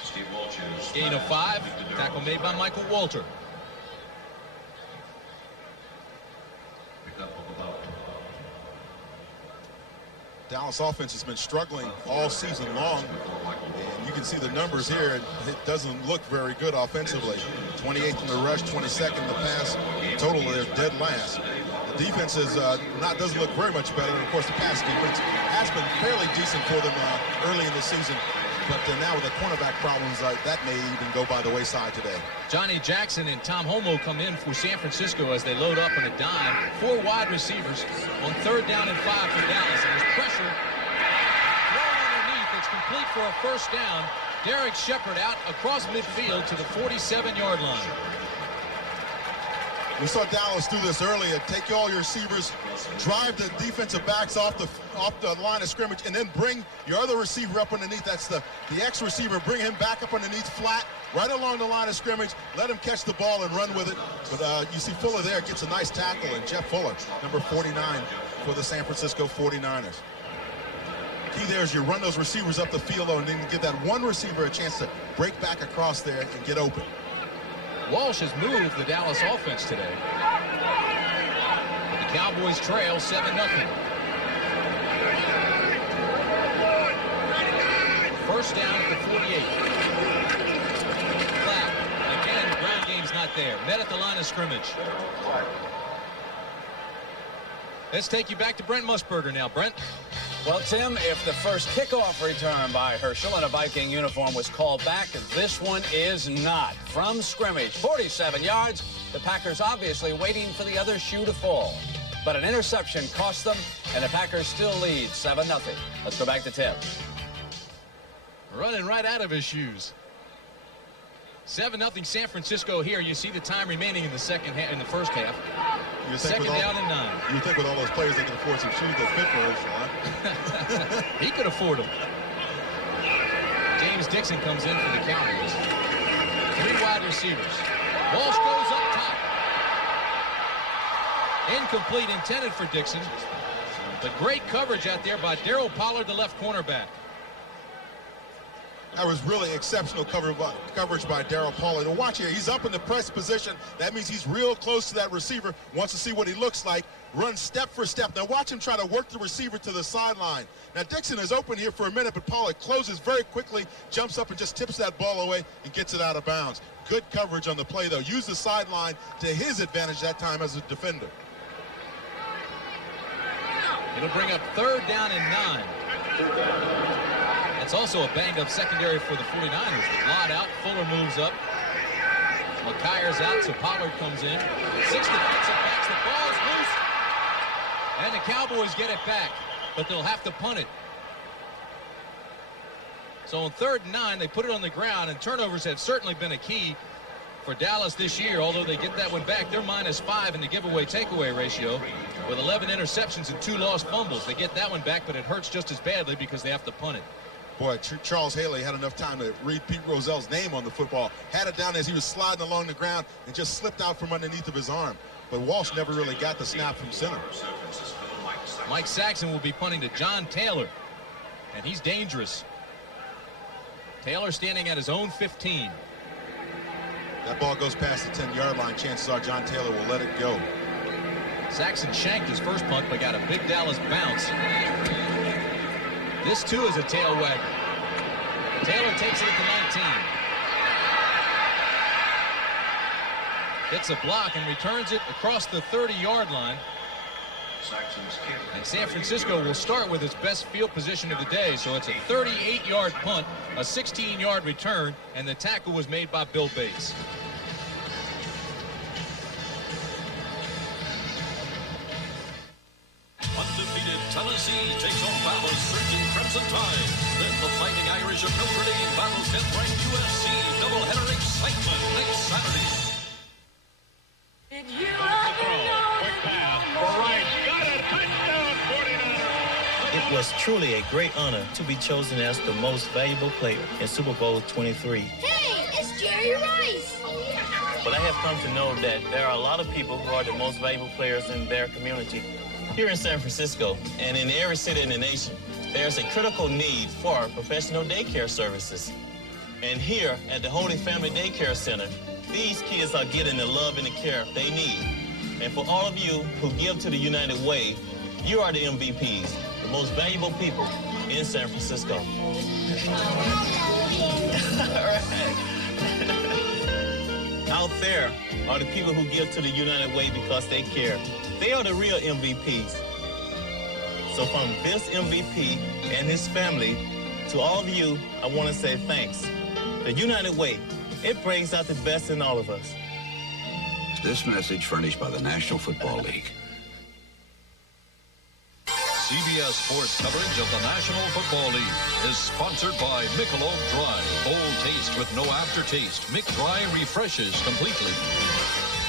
Gain of 5. Tackle made by Michael Walter. Dallas offense has been struggling all season long, and you can see the numbers here, and it doesn't look very good offensively. 28th in the rush, 22nd in the pass. Total, they're dead last. The defense doesn't look very much better, and of course the pass defense has been fairly decent for them early in the season, but now with the cornerback problems, that may even go by the wayside today. Johnny Jackson and Tom Homo come in for San Francisco as they load up on a dime. 4 wide receivers on third down and 5 for Dallas. And there's pressure thrown underneath. It's complete for a first down. Derek Shepard out across midfield to the 47-yard line. We saw Dallas do this earlier. Take all your receivers, drive the defensive backs off the line of scrimmage, and then bring your other receiver up underneath. That's the X-receiver. Bring him back up underneath flat, right along the line of scrimmage. Let him catch the ball and run with it. But you see Fuller there gets a nice tackle, and Jeff Fuller, number 49 for the San Francisco 49ers. Key there is you run those receivers up the field, though, and then give that one receiver a chance to break back across there and get open. Walsh has moved the Dallas offense today. The Cowboys trail 7-0. First down at the 48. Clack. Again, the ground game's not there. Met at the line of scrimmage. Let's take you back to Brent Musburger now. Brent? Well, Tim, if the first kickoff return by Herschel in a Viking uniform was called back, this one is not. From scrimmage, 47 yards, the Packers obviously waiting for the other shoe to fall. But an interception cost them, and the Packers still lead 7-0. Let's go back to Tim. Running right out of his shoes. 7-0 San Francisco here. You see the time remaining in the first half. Second down and 9. You think with all those players they can afford some shoes that fit for Herschel, huh? He could afford them. James Dixon comes in for the Cowboys. 3 wide receivers. Walsh goes up top. Incomplete, intended for Dixon. But great coverage out there by Darryl Pollard, the left cornerback. That was really exceptional coverage by Darryl Pollard. And watch here, he's up in the press position. That means he's real close to that receiver, wants to see what he looks like, runs step for step. Now watch him try to work the receiver to the sideline. Now Dixon is open here for a minute, but Pollard closes very quickly, jumps up and just tips that ball away and gets it out of bounds. Good coverage on the play, though. Use the sideline to his advantage that time as a defender. It'll bring up third down and 9. It's also a banged-up secondary for the 49ers. The lot out, Fuller moves up. McKyer's out, so Pollard comes in. 6 defensive backs, the ball's loose. And the Cowboys get it back, but they'll have to punt it. So on third and 9, they put it on the ground, and turnovers have certainly been a key for Dallas this year. Although they get that one back, they're -5 in the giveaway-takeaway ratio with 11 interceptions and 2 lost fumbles. They get that one back, but it hurts just as badly because they have to punt it. Boy, Charles Haley had enough time to read Pete Rozell's name on the football. Had it down as he was sliding along the ground and just slipped out from underneath of his arm. But Walsh never really got the snap from center. Mike Saxon will be punting to John Taylor, and he's dangerous. Taylor standing at his own 15. that ball goes past the 10-yard line, chances are John Taylor will let it go. Saxon shanked his first punt, but got a big Dallas bounce. This, too, is a tail wagger. Taylor takes it at the 19. Gets a block and returns it across the 30-yard line. And San Francisco will start with its best field position of the day. So it's a 38-yard punt, a 16-yard return, and the tackle was made by Bill Bates. Undefeated Tennessee takes on Bama's surging Crimson Tide. Then the Fighting Irish of Notre Dame battles 10th-ranked USC. Doubleheader excitement next Saturday. Quick pass for Rice. Got it. Touchdown, 49ers. It was truly a great honor to be chosen as the most valuable player in Super Bowl 23. Hey, it's Jerry Rice. But I have come to know that there are a lot of people who are the most valuable players in their community. Here in San Francisco, and in every city in the nation, there's a critical need for professional daycare services. And here at the Holy Family Daycare Center, these kids are getting the love and the care they need. And for all of you who give to the United Way, you are the MVPs, the most valuable people in San Francisco. All right. Out there are the people who give to the United Way because they care. They are the real MVPs. So from this MVP and his family to all of you, I want to say thanks. The United Way, it brings out the best in all of us. This message furnished by the National Football League. CBS Sports coverage of the National Football League is sponsored by Michelob Dry. Bold taste with no aftertaste. Mick Dry refreshes completely.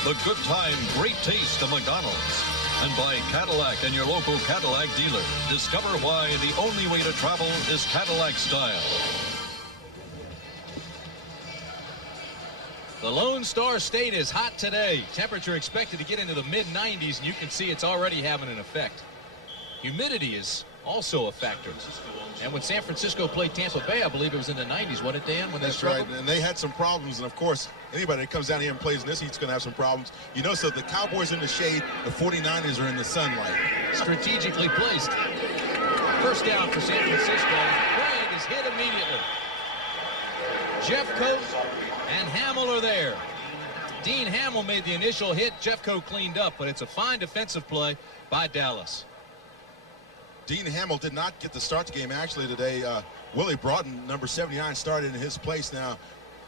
The good time, great taste of McDonald's. And by Cadillac and your local Cadillac dealer. Discover why the only way to travel is Cadillac style. The Lone Star State is hot today. Temperature expected to get into the mid-90s, and you can see it's already having an effect. Humidity is also a factor. And when San Francisco played Tampa Bay, I believe it was in the 90s, wasn't it, Dan? When That's right, and they had some problems. And, of course, anybody that comes down here and plays in this heat's going to have some problems. You know, so the Cowboys in the shade, the 49ers are in the sunlight. Strategically placed. First down for San Francisco. Craig is hit immediately. Jeffcoat and Hamill are there. Dean Hamill made the initial hit. Jeffcoat cleaned up, but it's a fine defensive play by Dallas. Dean Hamill did not get to start the game actually today. Willie Broughton, number 79, started in his place. Now,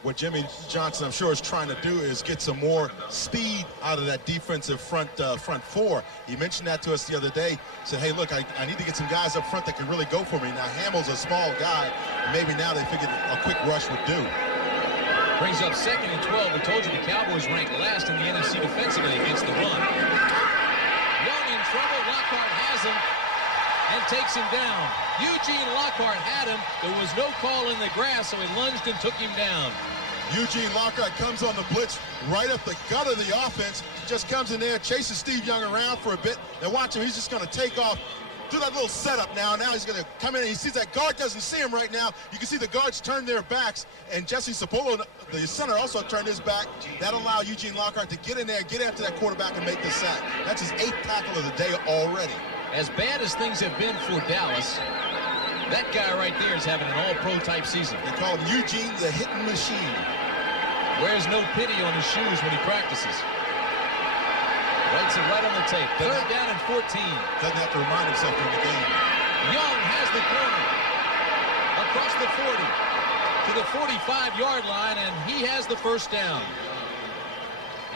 what Jimmy Johnson, I'm sure, is trying to do is get some more speed out of that defensive front four. He mentioned that to us the other day. Said, hey, look, I need to get some guys up front that can really go for me. Now, Hamill's a small guy, and maybe now they figured a quick rush would do. Brings up 2nd and 12. We told you the Cowboys ranked last in the NFC defensively against the run. Young in trouble. Lockhart has him and takes him down. Eugene Lockhart had him. There was no call in the grass, so he lunged and took him down. Eugene Lockhart comes on the blitz right up the gut of the offense. Just comes in there, chases Steve Young around for a bit. And watch him. He's just going to take off. Do that little setup now. Now he's going to come in and he sees that guard doesn't see him right now. You can see the guards turn their backs. And Jesse Sapolo, the center, also turned his back. That allowed Eugene Lockhart to get in there, get after that quarterback and make the sack. That's his 8th tackle of the day already. As bad as things have been for Dallas, that guy right there is having an all-pro type season. They call him Eugene the hitting machine. Wears no pity on his shoes when he practices. Writes it right on the tape. Third down and 14. Doesn't have to remind himself during the game. Young has the corner across the 40 to the 45-yard line, and he has the first down.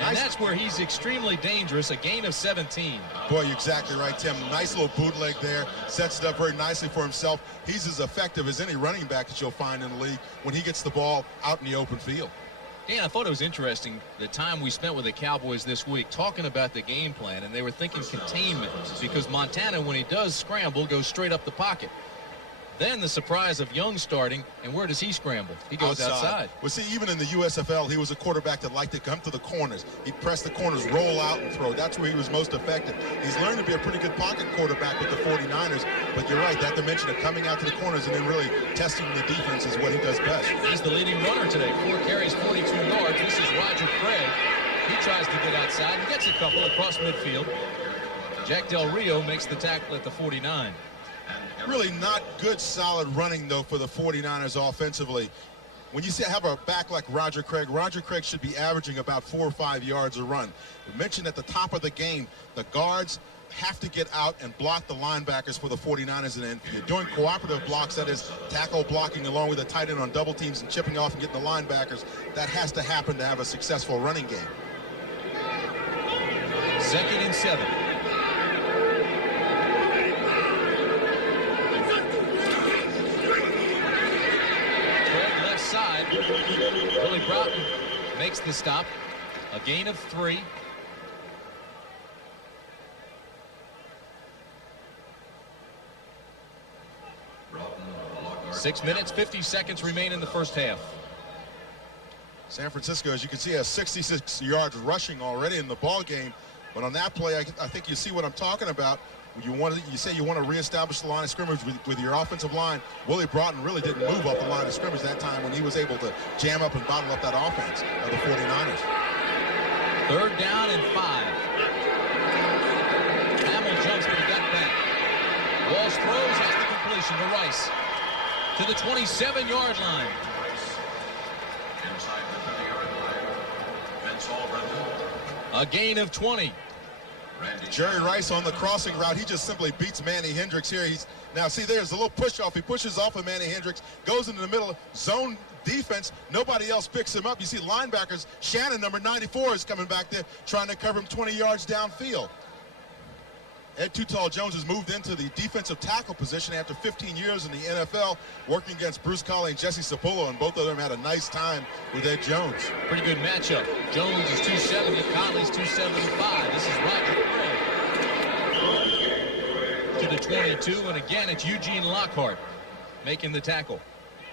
And that's where he's extremely dangerous, a gain of 17. Boy, you're exactly right, Tim. Nice little bootleg there. Sets it up very nicely for himself. He's as effective as any running back that you'll find in the league when he gets the ball out in the open field. Dan, I thought it was interesting the time we spent with the Cowboys this week talking about the game plan, and they were thinking containment because Montana, when he does scramble, goes straight up the pocket. Then the surprise of Young starting, and where does he scramble? He goes outside. Well, see, even in the USFL, he was a quarterback that liked to come to the corners. He'd press the corners, roll out, and throw. That's where he was most effective. He's learned to be a pretty good pocket quarterback with the 49ers, but you're right, that dimension of coming out to the corners and then really testing the defense is what he does best. He's the leading runner today. 4 carries, 42 yards. This is Roger to get outside and gets a couple across midfield. Jack Del Rio makes the tackle at the 49. Really not good, solid running, though, for the 49ers offensively. When you have a back like Roger Craig should be averaging about 4 or 5 yards a run. We mentioned at the top of the game, the guards have to get out and block the linebackers for the 49ers. And if you're doing cooperative blocks, that is tackle blocking along with the tight end on double teams and chipping off and getting the linebackers, that has to happen to have a successful running game. 2nd and 7. Craig left side. Willie Broughton makes the stop. A gain of 3. Six minutes, 50 seconds remain in the first half. San Francisco, as you can see, has 66 yards rushing already in the ball game. But on that play, I think you see what I'm talking about. You say you want to reestablish the line of scrimmage with your offensive line. Willie Broughton really didn't move up the line of scrimmage that time when he was able to jam up and bottle up that offense of the 49ers. 3rd down and 5. Hamill jumps, but he got back. Walsh throws, has the completion to Rice. To the 27-yard line. A gain of 20. Jerry Rice on the crossing route. He just simply beats Manny Hendricks here. Now see, there's a little push off. He pushes off of Manny Hendricks, goes into the middle zone defense. Nobody else picks him up. You see linebackers. Shannon, number 94, is coming back there trying to cover him 20 yards downfield. Ed Too Tall Jones has moved into the defensive tackle position after 15 years in the NFL, working against Bruce Colley and Jesse Sapullo, and both of them had a nice time with Ed Jones. Pretty good matchup. Jones is 270, Colley's 275. This is Roger Craig. To the 22, and again, it's Eugene Lockhart making the tackle.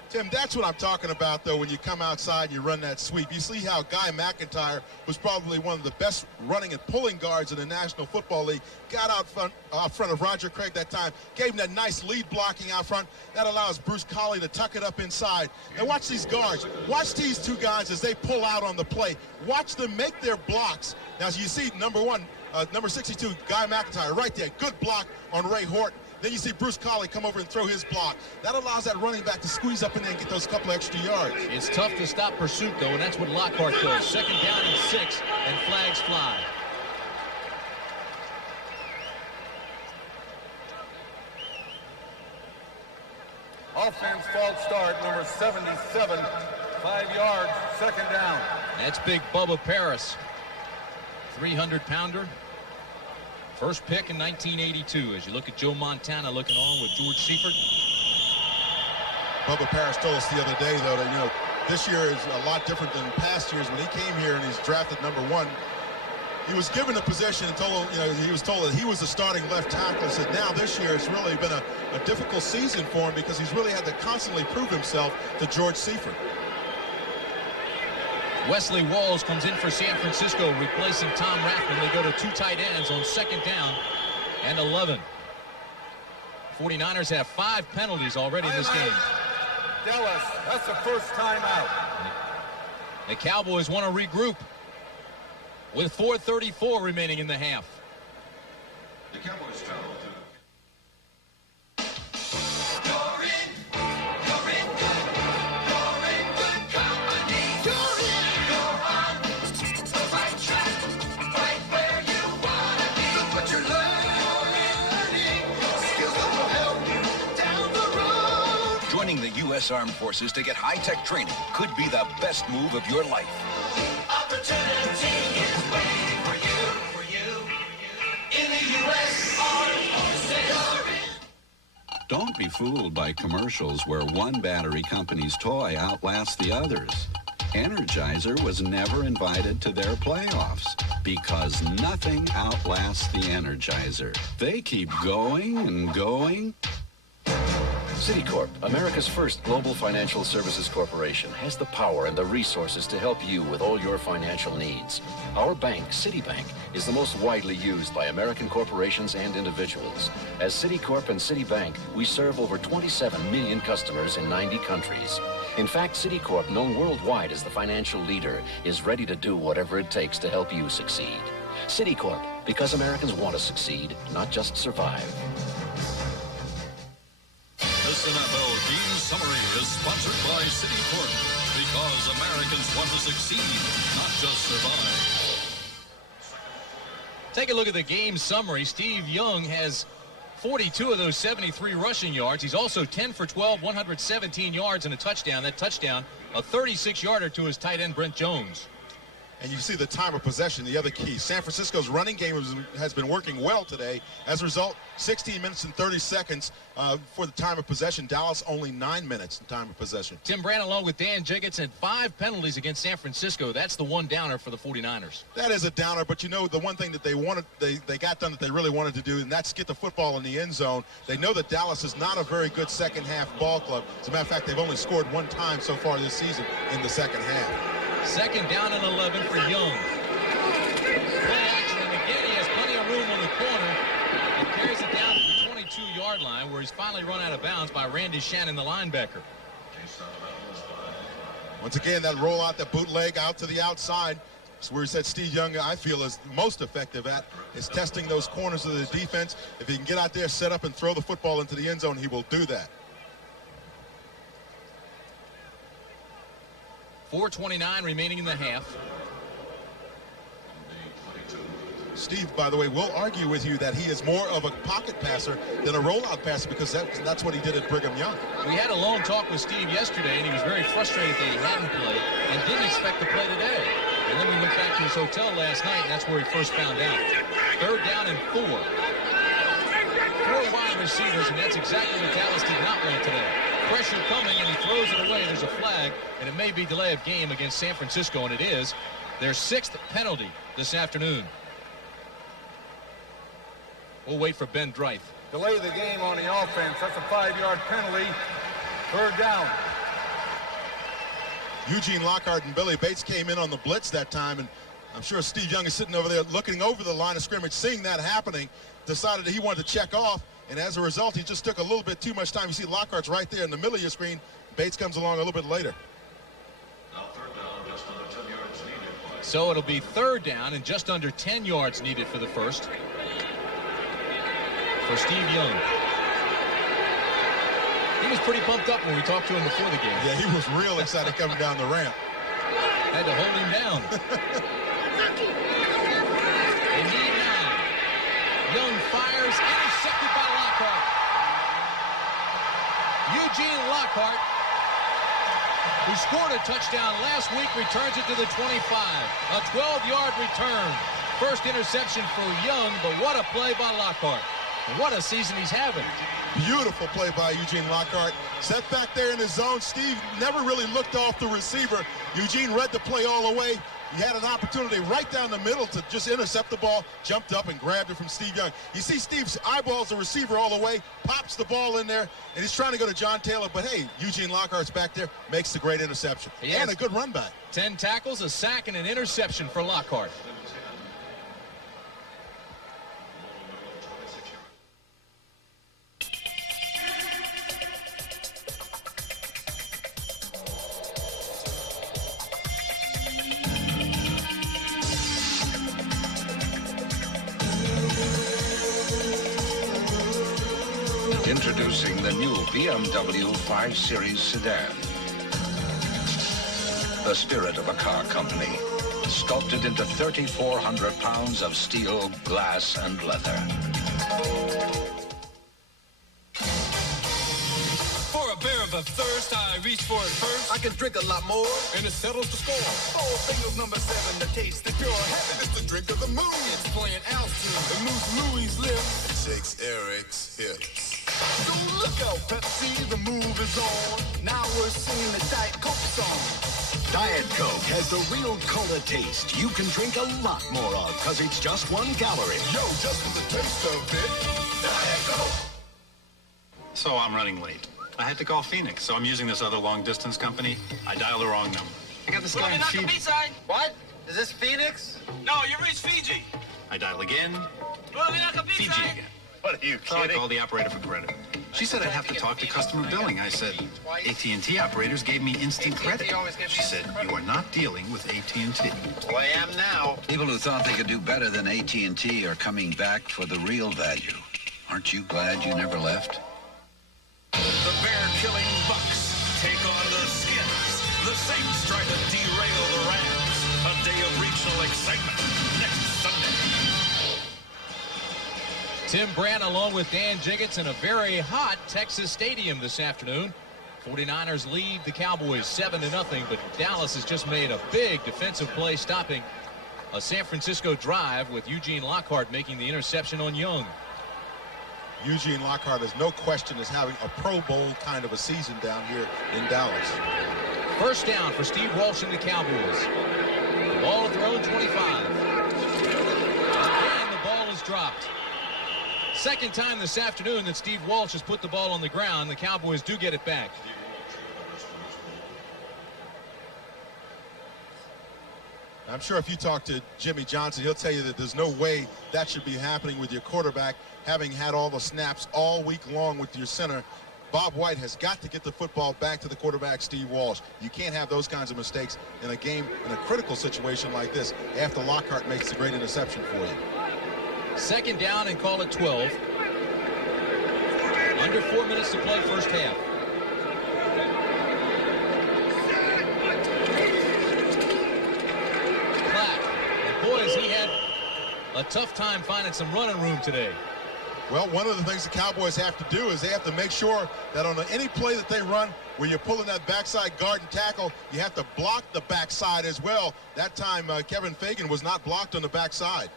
Tim, that's what I'm talking about, though, when you come outside and you run that sweep. You see how Guy McIntyre was probably one of the best running and pulling guards in the National Football League, got out front of Roger Craig that time, gave him that nice lead blocking out front. That allows Bruce Colley to tuck it up inside. And watch these guards. Watch these two guys as they pull out on the play. Watch them make their blocks. Now, as you see, number 62, Guy McIntyre, right there. Good block on Ray Horton. Then you see Bruce Colley come over and throw his block. That allows that running back to squeeze up in there and get those couple extra yards. It's tough to stop pursuit, though, and that's what Lockhart does. 2nd down and 6, and flags fly. Offense false start, number 77, 5 yards, 2nd down. That's big Bubba Paris, 300-pounder. First pick in 1982. As you look at Joe Montana looking on with George Seifert. Bubba Paris told us the other day, though, that this year is a lot different than past years. When he came here and he's drafted number 1, he was given a position and told, he was told that he was the starting left tackle. He said now this year it's really been a difficult season for him because he's really had to constantly prove himself to George Seifert. Wesley Walls comes in for San Francisco, replacing Tom Rathman. They go to 2 tight ends on 2nd down and 11. 49ers have 5 penalties already in this game. Dallas, that's the first time out. The Cowboys want to regroup with 4:34 remaining in the half. The Cowboys travel to Joining the U.S. Armed Forces to get high-tech training could be the best move of your life. Opportunity is waiting for you, in the U.S. Armed Forces. Don't be fooled by commercials where one battery company's toy outlasts the others. Energizer was never invited to their playoffs because nothing outlasts the Energizer. They keep going and going. Citicorp, America's first global financial services corporation, has the power and the resources to help you with all your financial needs. Our bank, Citibank, is the most widely used by American corporations and individuals. As Citicorp and Citibank, we serve over 27 million customers in 90 countries. In fact, Citicorp, known worldwide as the financial leader, is ready to do whatever it takes to help you succeed. Citicorp, because Americans want to succeed, not just survive. This NFL Game Summary is sponsored by Citicorp, because Americans want to succeed, not just survive. Take a look at the game summary. Steve Young has 42 of those 73 rushing yards. He's also 10 for 12, 117 yards and a touchdown. That touchdown, a 36-yarder to his tight end, Brent Jones. And you see the time of possession, the other key. San Francisco's running game has been working well today. As a result, 16 minutes and 30 seconds for the time of possession. Dallas only 9 minutes in time of possession. Tim Brand along with Dan Jiggets and 5 penalties against San Francisco. That's the one downer for the 49ers. That is a downer, but you know the one thing that they wanted, they got done that they really wanted to do, and that's get the football in the end zone. They know that Dallas is not a very good second half ball club. As a matter of fact, they've only scored 1 time so far this season in the second half. Second down and 11 for Young. Play action, and again he has plenty of room on the corner. He carries it down to the 22-yard line where he's finally run out of bounds by Randy Shannon, the linebacker. Once again, that rollout, that bootleg out to the outside. That's where he said Steve Young, I feel, is most effective at, is testing those corners of the defense. If he can get out there, set up, and throw the football into the end zone, he will do that. 4:29 remaining in the half. Steve, by the way, will argue with you that he is more of a pocket passer than a rollout passer because that's what he did at Brigham Young. We had a long talk with Steve yesterday, and he was very frustrated that he hadn't played and didn't expect to play today. And then we went back to his hotel last night, and that's where he first found out. Third down and 4. 4 wide receivers, and that's exactly what Dallas did not want today. Pressure coming, and he throws it away. There's a flag, and it may be delay of game against San Francisco, and it is. Their 6th penalty this afternoon. We'll wait for Ben Dreith. Delay the game on the offense. That's a 5-yard penalty. Third down. Eugene Lockhart and Billy Bates came in on the blitz that time, and I'm sure Steve Young is sitting over there looking over the line of scrimmage, seeing that happening, decided that he wanted to check off, and as a result, he just took a little bit too much time. You see Lockhart's right there in the middle of your screen. Bates comes along a little bit later. So it'll be third down and just under 10 yards needed for the first. For Steve Young. He was pretty pumped up when we talked to him before the game. Yeah, he was real excited coming down the ramp. Had to hold him down. They need 9. Young fires, intercepted by Lockhart. Eugene Lockhart, who scored a touchdown last week, returns it to the 25. A 12-yard return. First interception for Young, but what a play by Lockhart. What a season he's having. Beautiful play by Eugene Lockhart. Set back there in his zone. Steve never really looked off the receiver. Eugene read the play all the way. He had an opportunity right down the middle to just intercept the ball, jumped up and grabbed it from Steve Young. You see Steve's eyeballs the receiver all the way, pops the ball in there, and he's trying to go to John Taylor, but hey, Eugene Lockhart's back there, makes the great interception. And a good run back. 10 tackles, a sack, and an interception for Lockhart. Introducing the new BMW 5 Series sedan. The spirit of a car company, sculpted into 3,400 pounds of steel, glass, and leather. For a beer of a thirst, I reach for it first. I can drink a lot more, and it settles the score. 4 singles, number 7, the taste is pure heaven. It's the drink of the moon. It's playing altitude. It moves Louis' lips. It shakes Eric's hips. So look out, Pepsi, the move is on. Now we're singing the Diet Coke song. Diet Coke has the real cola taste you can drink a lot more of because it's just 1 calorie. Yo, just for the taste of it, Diet Coke. So I'm running late. I had to call Phoenix, so I'm using this other long-distance company. I dialed the wrong number. I got this guy in Fiji. What? Is this Phoenix? No, you reached Fiji. I dial again. Fiji again. What, are you So I kidding? called the operator for credit. She said I'd have to talk to customer billing. I said, AT&T operators gave me instant credit. She said, you are not dealing with AT&T. Well, I am now. People who thought they could do better than AT&T are coming back for the real value. Aren't you glad you never left? The bear-killing Bucks take on the Skins. The Saints try to derail the Rams. A day of regional excitement next Sunday. Tim Brandt along with Dan Jiggets in a very hot Texas stadium this afternoon. 49ers lead the Cowboys 7-0, but Dallas has just made a big defensive play stopping a San Francisco drive with Eugene Lockhart making the interception on Young. Eugene Lockhart, there's no question, is having a Pro Bowl kind of a season down here in Dallas. First down for Steve Walsh and the Cowboys. Ball at their own 25. And the ball is dropped. Second time this afternoon that Steve Walsh has put the ball on the ground. The Cowboys do get it back. I'm sure if you talk to Jimmy Johnson, he'll tell you that there's no way that should be happening with your quarterback, having had all the snaps all week long with your center. Bob White has got to get the football back to the quarterback, Steve Walsh. You can't have those kinds of mistakes in a game, in a critical situation like this, after Lockhart makes a great interception for you. Second down and call it 12. Under 4 minutes to play first half. Clack. And boys, he had a tough time finding some running room today. Well, one of the things the Cowboys have to do is they have to make sure that on any play that they run where you're pulling that backside guard and tackle, you have to block the backside as well. That time, Kevin Fagan was not blocked on the backside.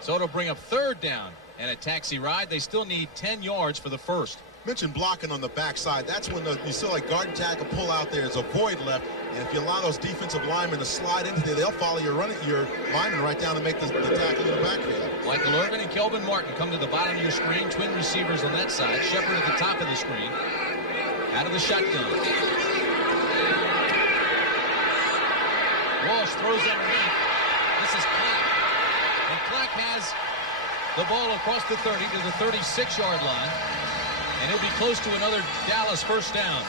So it'll bring up third down and a taxi ride. They still need 10 yards for the first. Mentioned blocking on the backside. That's when you see like guard and tackle pull out there. There's a void left. And if you allow those defensive linemen to slide into there, they'll follow your lineman right down and make the tackle in the backfield. Michael Irvin and Kelvin Martin come to the bottom of your screen. Twin receivers on that side. Shepard at the top of the screen. Out of the shotgun. Walsh throws underneath. This is Clack. And Clack has the ball across the 30 to the 36-yard line. And he'll be close to another Dallas first down.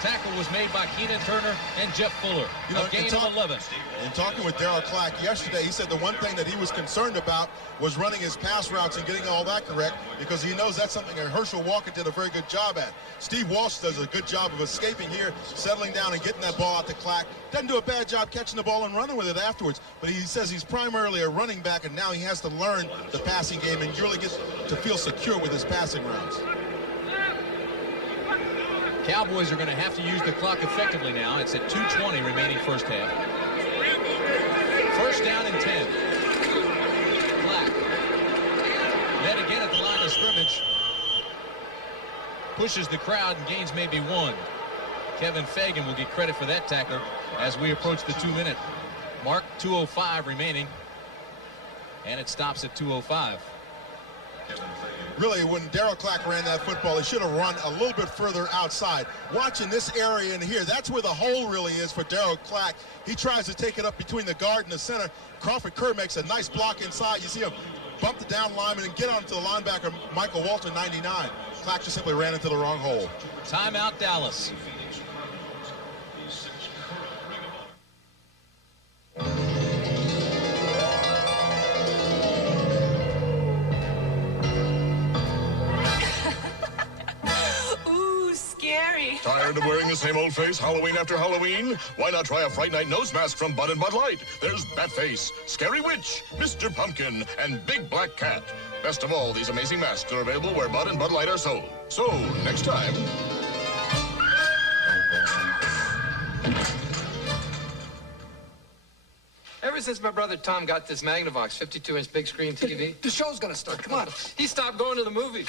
Tackle was made by Keenan Turner and Jeff Fuller. A gain of 11. In talking with Darryl Clack yesterday, he said the one thing that he was concerned about was running his pass routes and getting all that correct, because he knows that's something that Herschel Walker did a very good job at. Steve Walsh does a good job of escaping here, settling down and getting that ball out to Clack. Doesn't do a bad job catching the ball and running with it afterwards, but he says he's primarily a running back, and now he has to learn the passing game and really get to feel secure with his passing routes. Cowboys are going to have to use the clock effectively now. It's at 2:20 remaining first half. First down and 10. Clack. Met again at the line of scrimmage. Pushes the crowd and gains maybe one. Kevin Fagan will get credit for that tackler as we approach the 2-minute mark. 2:05 remaining. And it stops at 2:05. Really, when Darryl Clack ran that football, he should have run a little bit further outside. Watching this area in here, that's where the hole really is for Darryl Clack. He tries to take it up between the guard and the center. Crawford Kerr makes a nice block inside. You see him bump the down lineman and get onto the linebacker, Michael Walter, 99. Clack just simply ran into the wrong hole. Timeout, Dallas. Tired of wearing the same old face Halloween after Halloween? Why not try a Fright Night nose mask from Bud and Bud Light? There's Batface, Scary Witch, Mr. Pumpkin, and Big Black Cat. Best of all, these amazing masks are available where Bud and Bud Light are sold. So, next time... Ever since my brother Tom got this Magnavox 52-inch big screen TV, the show's gonna start. Come on. He stopped going to the movies.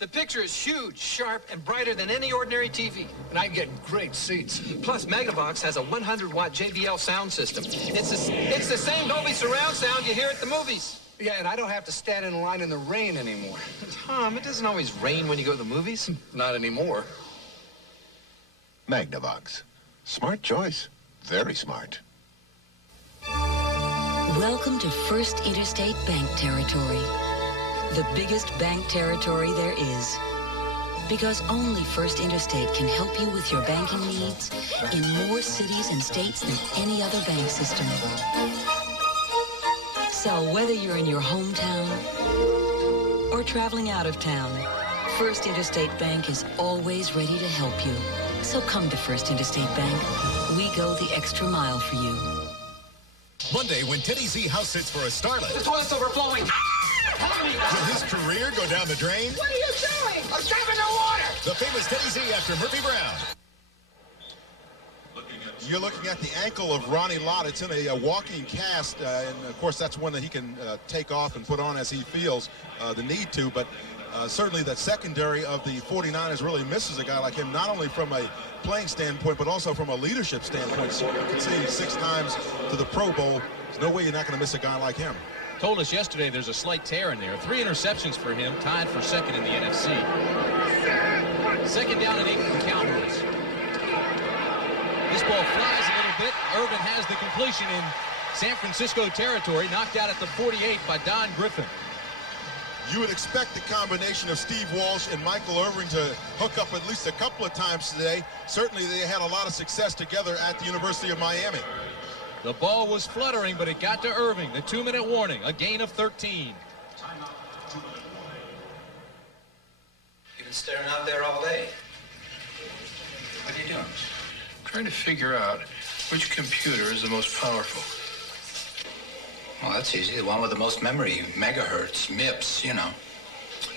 The picture is huge, sharp, and brighter than any ordinary TV. And I get great seats. Plus, Magnavox has a 100-watt JBL sound system. It's the same Dolby surround sound you hear at the movies. Yeah, and I don't have to stand in line in the rain anymore. Tom, it doesn't always rain when you go to the movies. Not anymore. Magnavox. Smart choice. Very smart. Welcome to First Interstate Bank territory. The biggest bank territory there is. Because only First Interstate can help you with your banking needs in more cities and states than any other bank system. So whether you're in your hometown or traveling out of town, First Interstate Bank is always ready to help you. So come to First Interstate Bank. We go the extra mile for you. Monday, when Teddy Z house sits for a starlet. The toilet's overflowing. Will his career go down the drain? What are you doing? I'm tapping the water. The famous Teddy Z after Murphy Brown. You're looking at the ankle of Ronnie Lott. It's in a walking cast, and of course that's one that he can take off and put on as he feels the need to, but certainly that secondary of the 49ers really misses a guy like him, not only from a playing standpoint, but also from a leadership standpoint. So you can see 6 times to the Pro Bowl. There's no way you're not going to miss a guy like him. Told us yesterday there's a slight tear in there. 3 interceptions for him, tied for second in the NFC. Second down and 8 for the Cowboys. This ball flies a little bit. Irvin has the completion in San Francisco territory, knocked out at the 48 by Don Griffin. You would expect the combination of Steve Walsh and Michael Irvin to hook up at least a couple of times today. Certainly they had a lot of success together at the University of Miami. The ball was fluttering, but it got to Irving. The 2-minute warning, a gain of 13. You've been staring out there all day. What are you doing? Trying to figure out which computer is the most powerful. Well, that's easy. The one with the most memory, megahertz, MIPS, you know.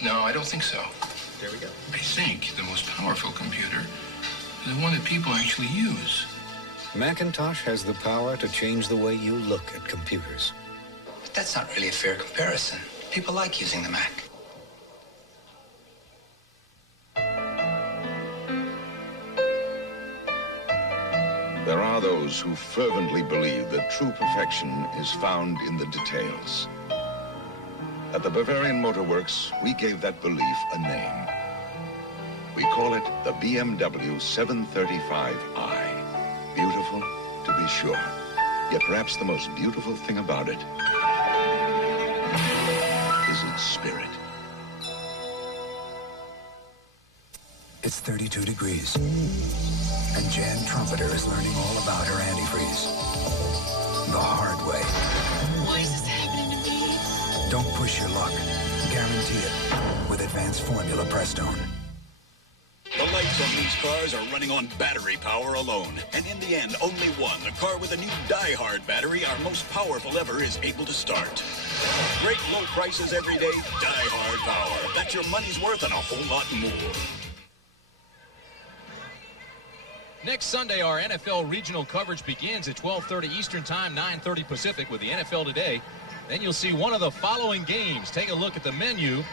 No, I don't think so. There we go. I think the most powerful computer is the one that people actually use. Macintosh has the power to change the way you look at computers. But that's not really a fair comparison. People like using the Mac. There are those who fervently believe that true perfection is found in the details. At the Bavarian Motor Works, we gave that belief a name. We call it the BMW 735i. Beautiful, to be sure. Yet perhaps the most beautiful thing about it is its spirit. It's 32 degrees. And Jan Trumpeter is learning all about her antifreeze. The hard way. Why is this happening to me? Don't push your luck. Guarantee it with Advanced Formula Prestone. The lights on these cars are running on battery power alone. And in the end, only one, a car with a new Die-Hard battery, our most powerful ever, is able to start. Great low prices every day, Die-Hard power. That's your money's worth and a whole lot more. Next Sunday, our NFL regional coverage begins at 12:30 Eastern Time, 9:30 Pacific with the NFL Today. Then you'll see one of the following games. Take a look at the menu.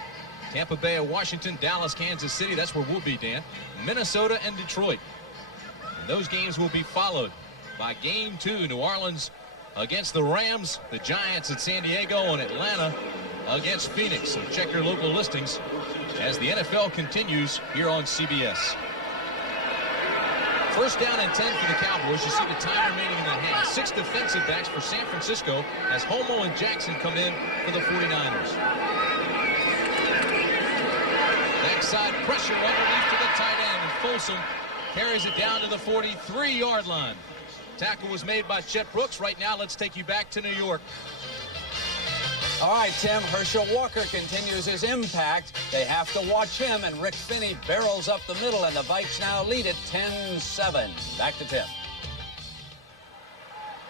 Tampa Bay at Washington, Dallas, Kansas City. That's where we'll be, Dan. Minnesota and Detroit. And those games will be followed by Game 2, New Orleans against the Rams, the Giants at San Diego, and Atlanta against Phoenix. So check your local listings as the NFL continues here on CBS. First down and 10 for the Cowboys. You see the time remaining in the half. 6 defensive backs for San Francisco as Homo and Jackson come in for the 49ers. Backside pressure underneath to the tight end, and Folsom carries it down to the 43-yard line. Tackle was made by Chet Brooks. Right now, let's take you back to New York. All right, Tim, Herschel Walker continues his impact. They have to watch him, and Rick Finney barrels up the middle, and the Vikes now lead it 10-7. Back to Tim.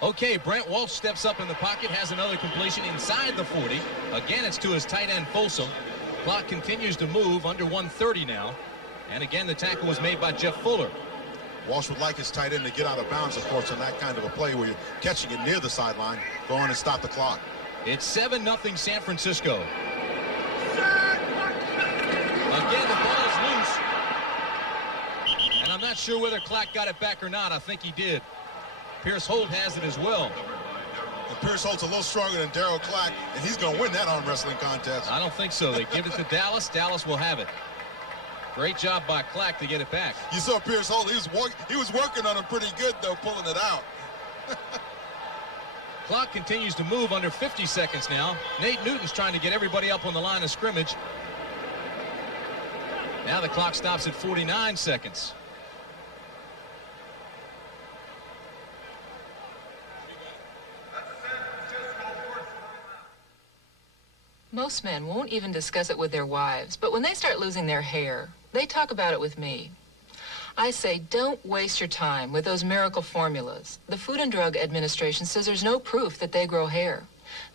Okay, Brent Walsh steps up in the pocket, has another completion inside the 40. Again, it's to his tight end, Folsom. Clock continues to move, under 1:30 now. And again, the tackle was made by Jeff Fuller. Walsh would like his tight end to get out of bounds, of course, on that kind of a play where you're catching it near the sideline. Go on and stop the clock. It's 7-0 San Francisco. Again, the ball is loose. And I'm not sure whether Clack got it back or not. I think he did. Pierce Holt has it as well. And Pierce Holt's a little stronger than Darryl Clack, and he's going to win that arm wrestling contest. I don't think so. They give it to Dallas. Dallas will have it. Great job by Clack to get it back. You saw Pierce Holt. He was working on him pretty good, though, pulling it out. Clock continues to move under 50 seconds now. Nate Newton's trying to get everybody up on the line of scrimmage. Now the clock stops at 49 seconds. Most men won't even discuss it with their wives, but when they start losing their hair, they talk about it with me. I say, don't waste your time with those miracle formulas. The Food and Drug Administration says there's no proof that they grow hair.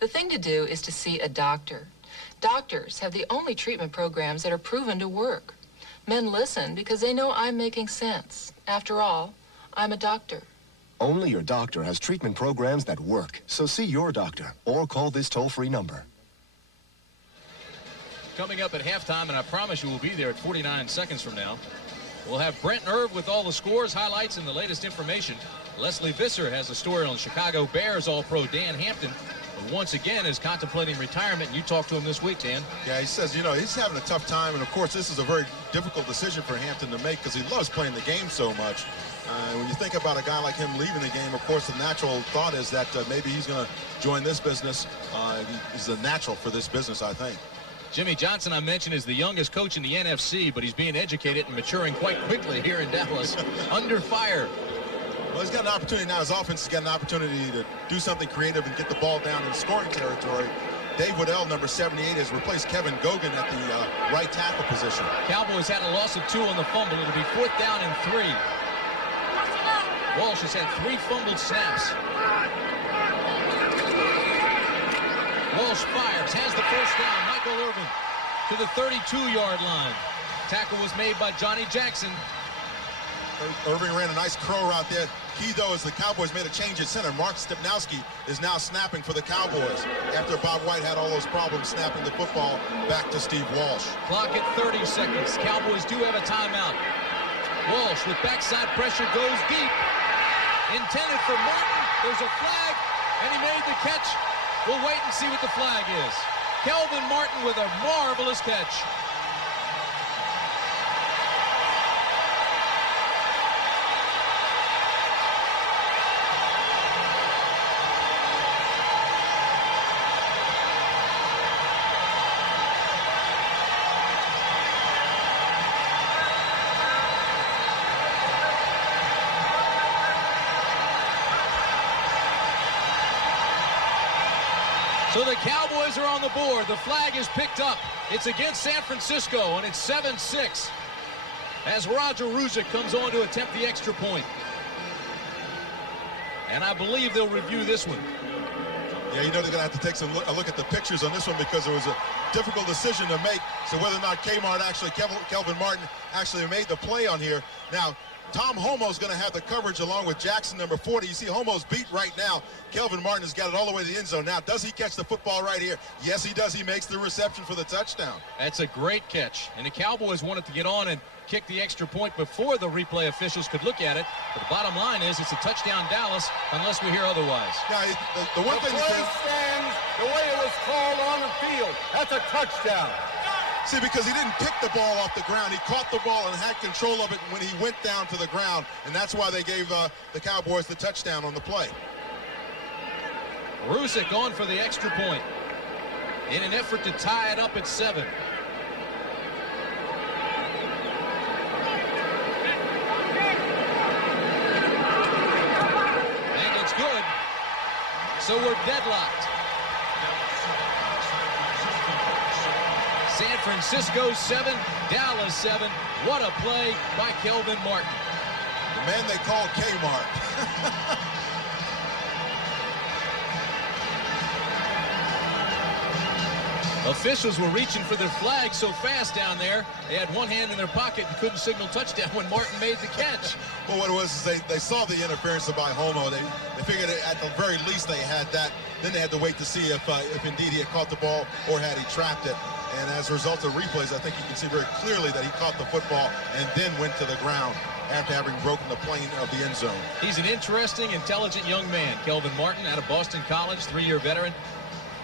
The thing to do is to see a doctor. Doctors have the only treatment programs that are proven to work. Men listen because they know I'm making sense. After all, I'm a doctor. Only your doctor has treatment programs that work. So see your doctor or call this toll-free number. Coming up at halftime, and I promise you we'll be there at 49 seconds from now. We'll have Brent and Irv with all the scores, highlights, and the latest information. Leslie Visser has a story on Chicago Bears All-Pro Dan Hampton, who once again is contemplating retirement. And you talked to him this week, Dan. Yeah, he says, you know, he's having a tough time. And, of course, this is a very difficult decision for Hampton to make because he loves playing the game so much. When you think about a guy like him leaving the game, of course, the natural thought is that maybe he's going to join this business. He's a natural for this business, I think. Jimmy Johnson, I mentioned, is the youngest coach in the NFC, but he's being educated and maturing quite quickly here in Dallas. Under fire. Well, he's got an opportunity now. His offense has got an opportunity to do something creative and get the ball down in scoring territory. Dave Waddell, number 78, has replaced Kevin Gogan at the right tackle position. Cowboys had a loss of 2 on the fumble. It'll be 4th down and 3. Walsh has had 3 fumbled snaps. Walsh fires, has the first down. Michael Irvin to the 32-yard line. Tackle was made by Johnny Jackson. Irving ran a nice crow route there. Key, though, is the Cowboys made a change at center. Mark Stepnowski is now snapping for the Cowboys after Bob White had all those problems snapping the football back to Steve Walsh. Clock at 30 seconds. Cowboys do have a timeout. Walsh with backside pressure goes deep. Intended for Martin. There's a flag, and he made the catch. We'll wait and see what the flag is. Kelvin Martin with a marvelous catch. So the Cowboys are on the board. The flag is picked up. It's against San Francisco, and it's 7-6 as Roger Ruzick comes on to attempt the extra point. And I believe they'll review this one. Yeah, you know they're going to have to take a look at the pictures on this one because it was a difficult decision to make. So whether or not Kelvin Martin actually made the play on here. Now, Tom Homo's going to have the coverage along with Jackson, number 40. You see Homo's beat right now. Kelvin Martin has got it all the way to the end zone. Now, does he catch the football right here? Yes, he does. He makes the reception for the touchdown. That's a great catch. And the Cowboys wanted to get on and kick the extra point before the replay officials could look at it. But the bottom line is it's a touchdown Dallas unless we hear otherwise. Yeah, the one thing play stands the way it was called on the field. That's a touchdown. See, because he didn't pick the ball off the ground. He caught the ball and had control of it when he went down to the ground. And that's why they gave the Cowboys the touchdown on the play. Ruzick on for the extra point in an effort to tie it up at 7. And it's good. So we're deadlocked. San Francisco 7, Dallas 7. What a play by Kelvin Martin. The man they call Kmart. Officials were reaching for their flag so fast down there. They had one hand in their pocket and couldn't signal touchdown when Martin made the catch. Well, what it was is they saw the interference by Homo. They figured at the very least they had that. Then they had to wait to see if indeed he had caught the ball or had he trapped it. And as a result of replays, I think you can see very clearly that he caught the football and then went to the ground after having broken the plane of the end zone. He's an interesting, intelligent young man. Kelvin Martin out of Boston College, 3-year veteran.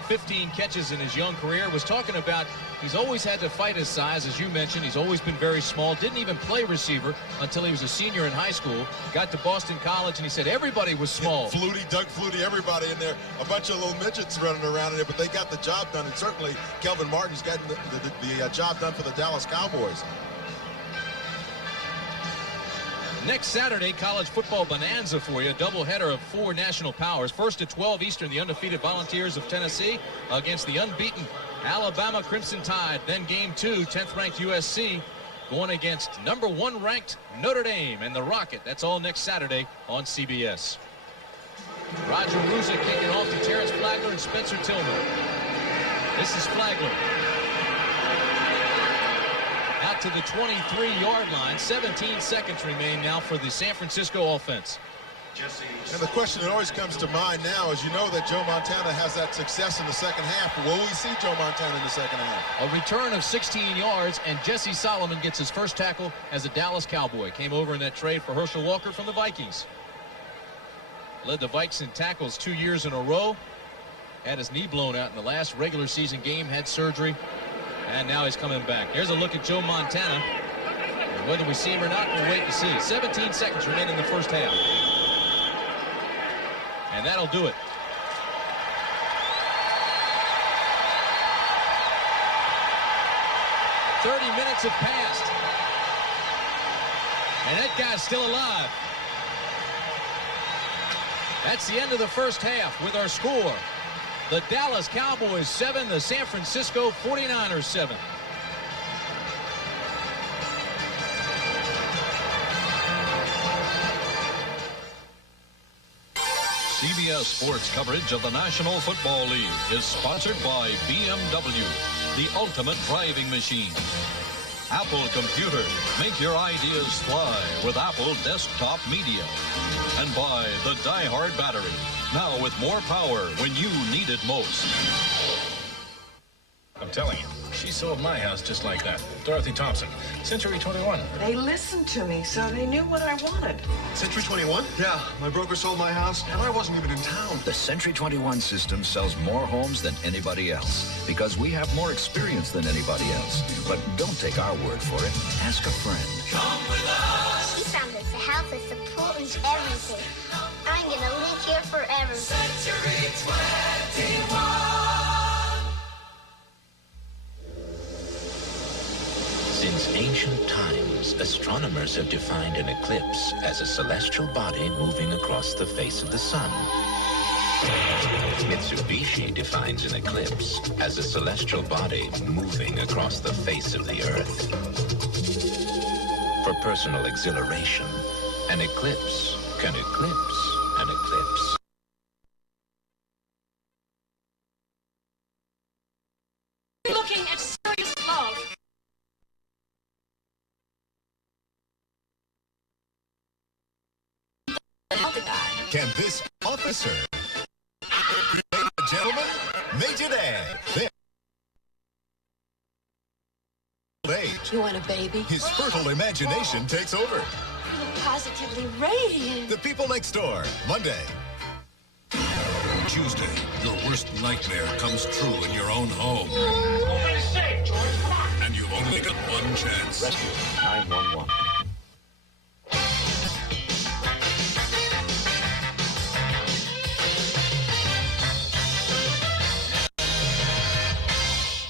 15 catches in his young career. Was talking about he's always had to fight his size, as you mentioned. He's always been very small. Didn't even play receiver until he was a senior in high school. Got to Boston College, and he said everybody was small. Yeah, Flutie, Doug Flutie, everybody in there. A bunch of little midgets running around in there, but they got the job done. And certainly Kelvin Martin's gotten the job done for the Dallas Cowboys. Next Saturday, college football bonanza for you. A doubleheader of 4 national powers. First at 12 Eastern, the undefeated Volunteers of Tennessee against the unbeaten Alabama Crimson Tide. Then game 2, 10th-ranked USC going against number 1 ranked Notre Dame and the Rocket. That's all next Saturday on CBS. Roger Ruzick kicking off to Terrence Flagler and Spencer Tillman. This is Flagler. Out to the 23-yard line. 17 seconds remain now for the San Francisco offense. And the question that always comes to mind now is, you know that Joe Montana has that success in the second half. Will we see Joe Montana in the second half? A return of 16 yards, and Jesse Solomon gets his first tackle as a Dallas Cowboy. Came over in that trade for Herschel Walker from the Vikings. Led the Vikes in tackles 2 years in a row. Had his knee blown out in the last regular season game. Had surgery. And now he's coming back. Here's a look at Joe Montana. And whether we see him or not, we'll wait to see. 17 seconds remain in the first half. And that'll do it. "30 minutes have passed. And that guy's still alive. That's the end of the first half with our score. The Dallas Cowboys 7, the San Francisco 49ers 7. CBS Sports coverage of the National Football League is sponsored by BMW, the ultimate driving machine. Apple Computer, make your ideas fly with Apple Desktop Media. And by the Die-Hard Battery, now with more power when you need it most. I'm telling you, she sold my house just like that. Dorothy Thompson, Century 21. They listened to me, so they knew what I wanted. Century 21? Yeah, my broker sold my house, and I wasn't even in town. The Century 21 system sells more homes than anybody else because we have more experience than anybody else. But don't take our word for it. Ask a friend. Come with us. She found us a house that supports everything. I'm gonna live here forever. Century 21. Since ancient times, astronomers have defined an eclipse as a celestial body moving across the face of the sun. Mitsubishi defines an eclipse as a celestial body moving across the face of the Earth. For personal exhilaration, an eclipse can eclipse an eclipse. Looking at serious love. Can this officer, gentlemen, Major Dad, age. You want a baby? His fertile imagination takes over. You look positively radiant. The People Next Door, Monday. Tuesday, your worst nightmare comes true in your own home. Nobody's safe, George. Come on. And you've only got one chance. Rescue 911.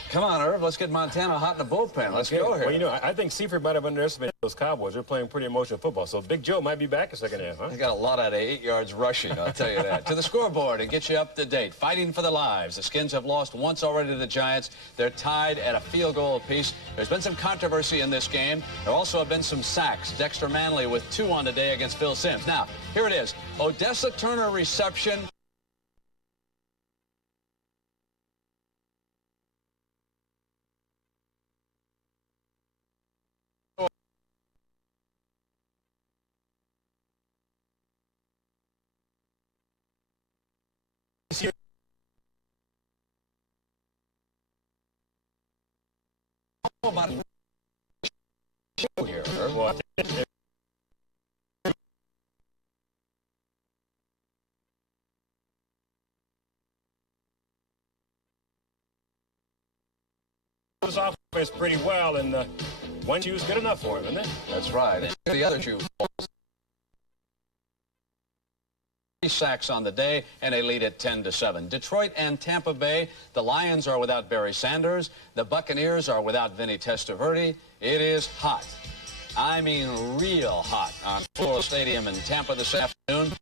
Come on, Irv. Let's get Montana hot in the bullpen. Let's go here. Well, you know, I think Seifert might have underestimated those Cowboys. They're playing pretty emotional football. So Big Joe might be back in second half, huh? They got a lot out of 8 yards rushing, I'll tell you that. To the scoreboard and get you up to date. Fighting for their lives. The Skins have lost once already to the Giants. They're tied at a field goal apiece. There's been some controversy in this game. There also have been some sacks. Dexter Manley with 2 on today against Phil Simms. Now, here it is. Odessa Turner reception. About here, Irv. his offense pretty well, and one shoe's good enough for him, isn't it? That's right. And the other shoe. 3 sacks on the day, and they lead it 10-7. Detroit and Tampa Bay, the Lions are without Barry Sanders. The Buccaneers are without Vinny Testaverde. It is hot. I mean real hot on Full Stadium in Tampa this afternoon.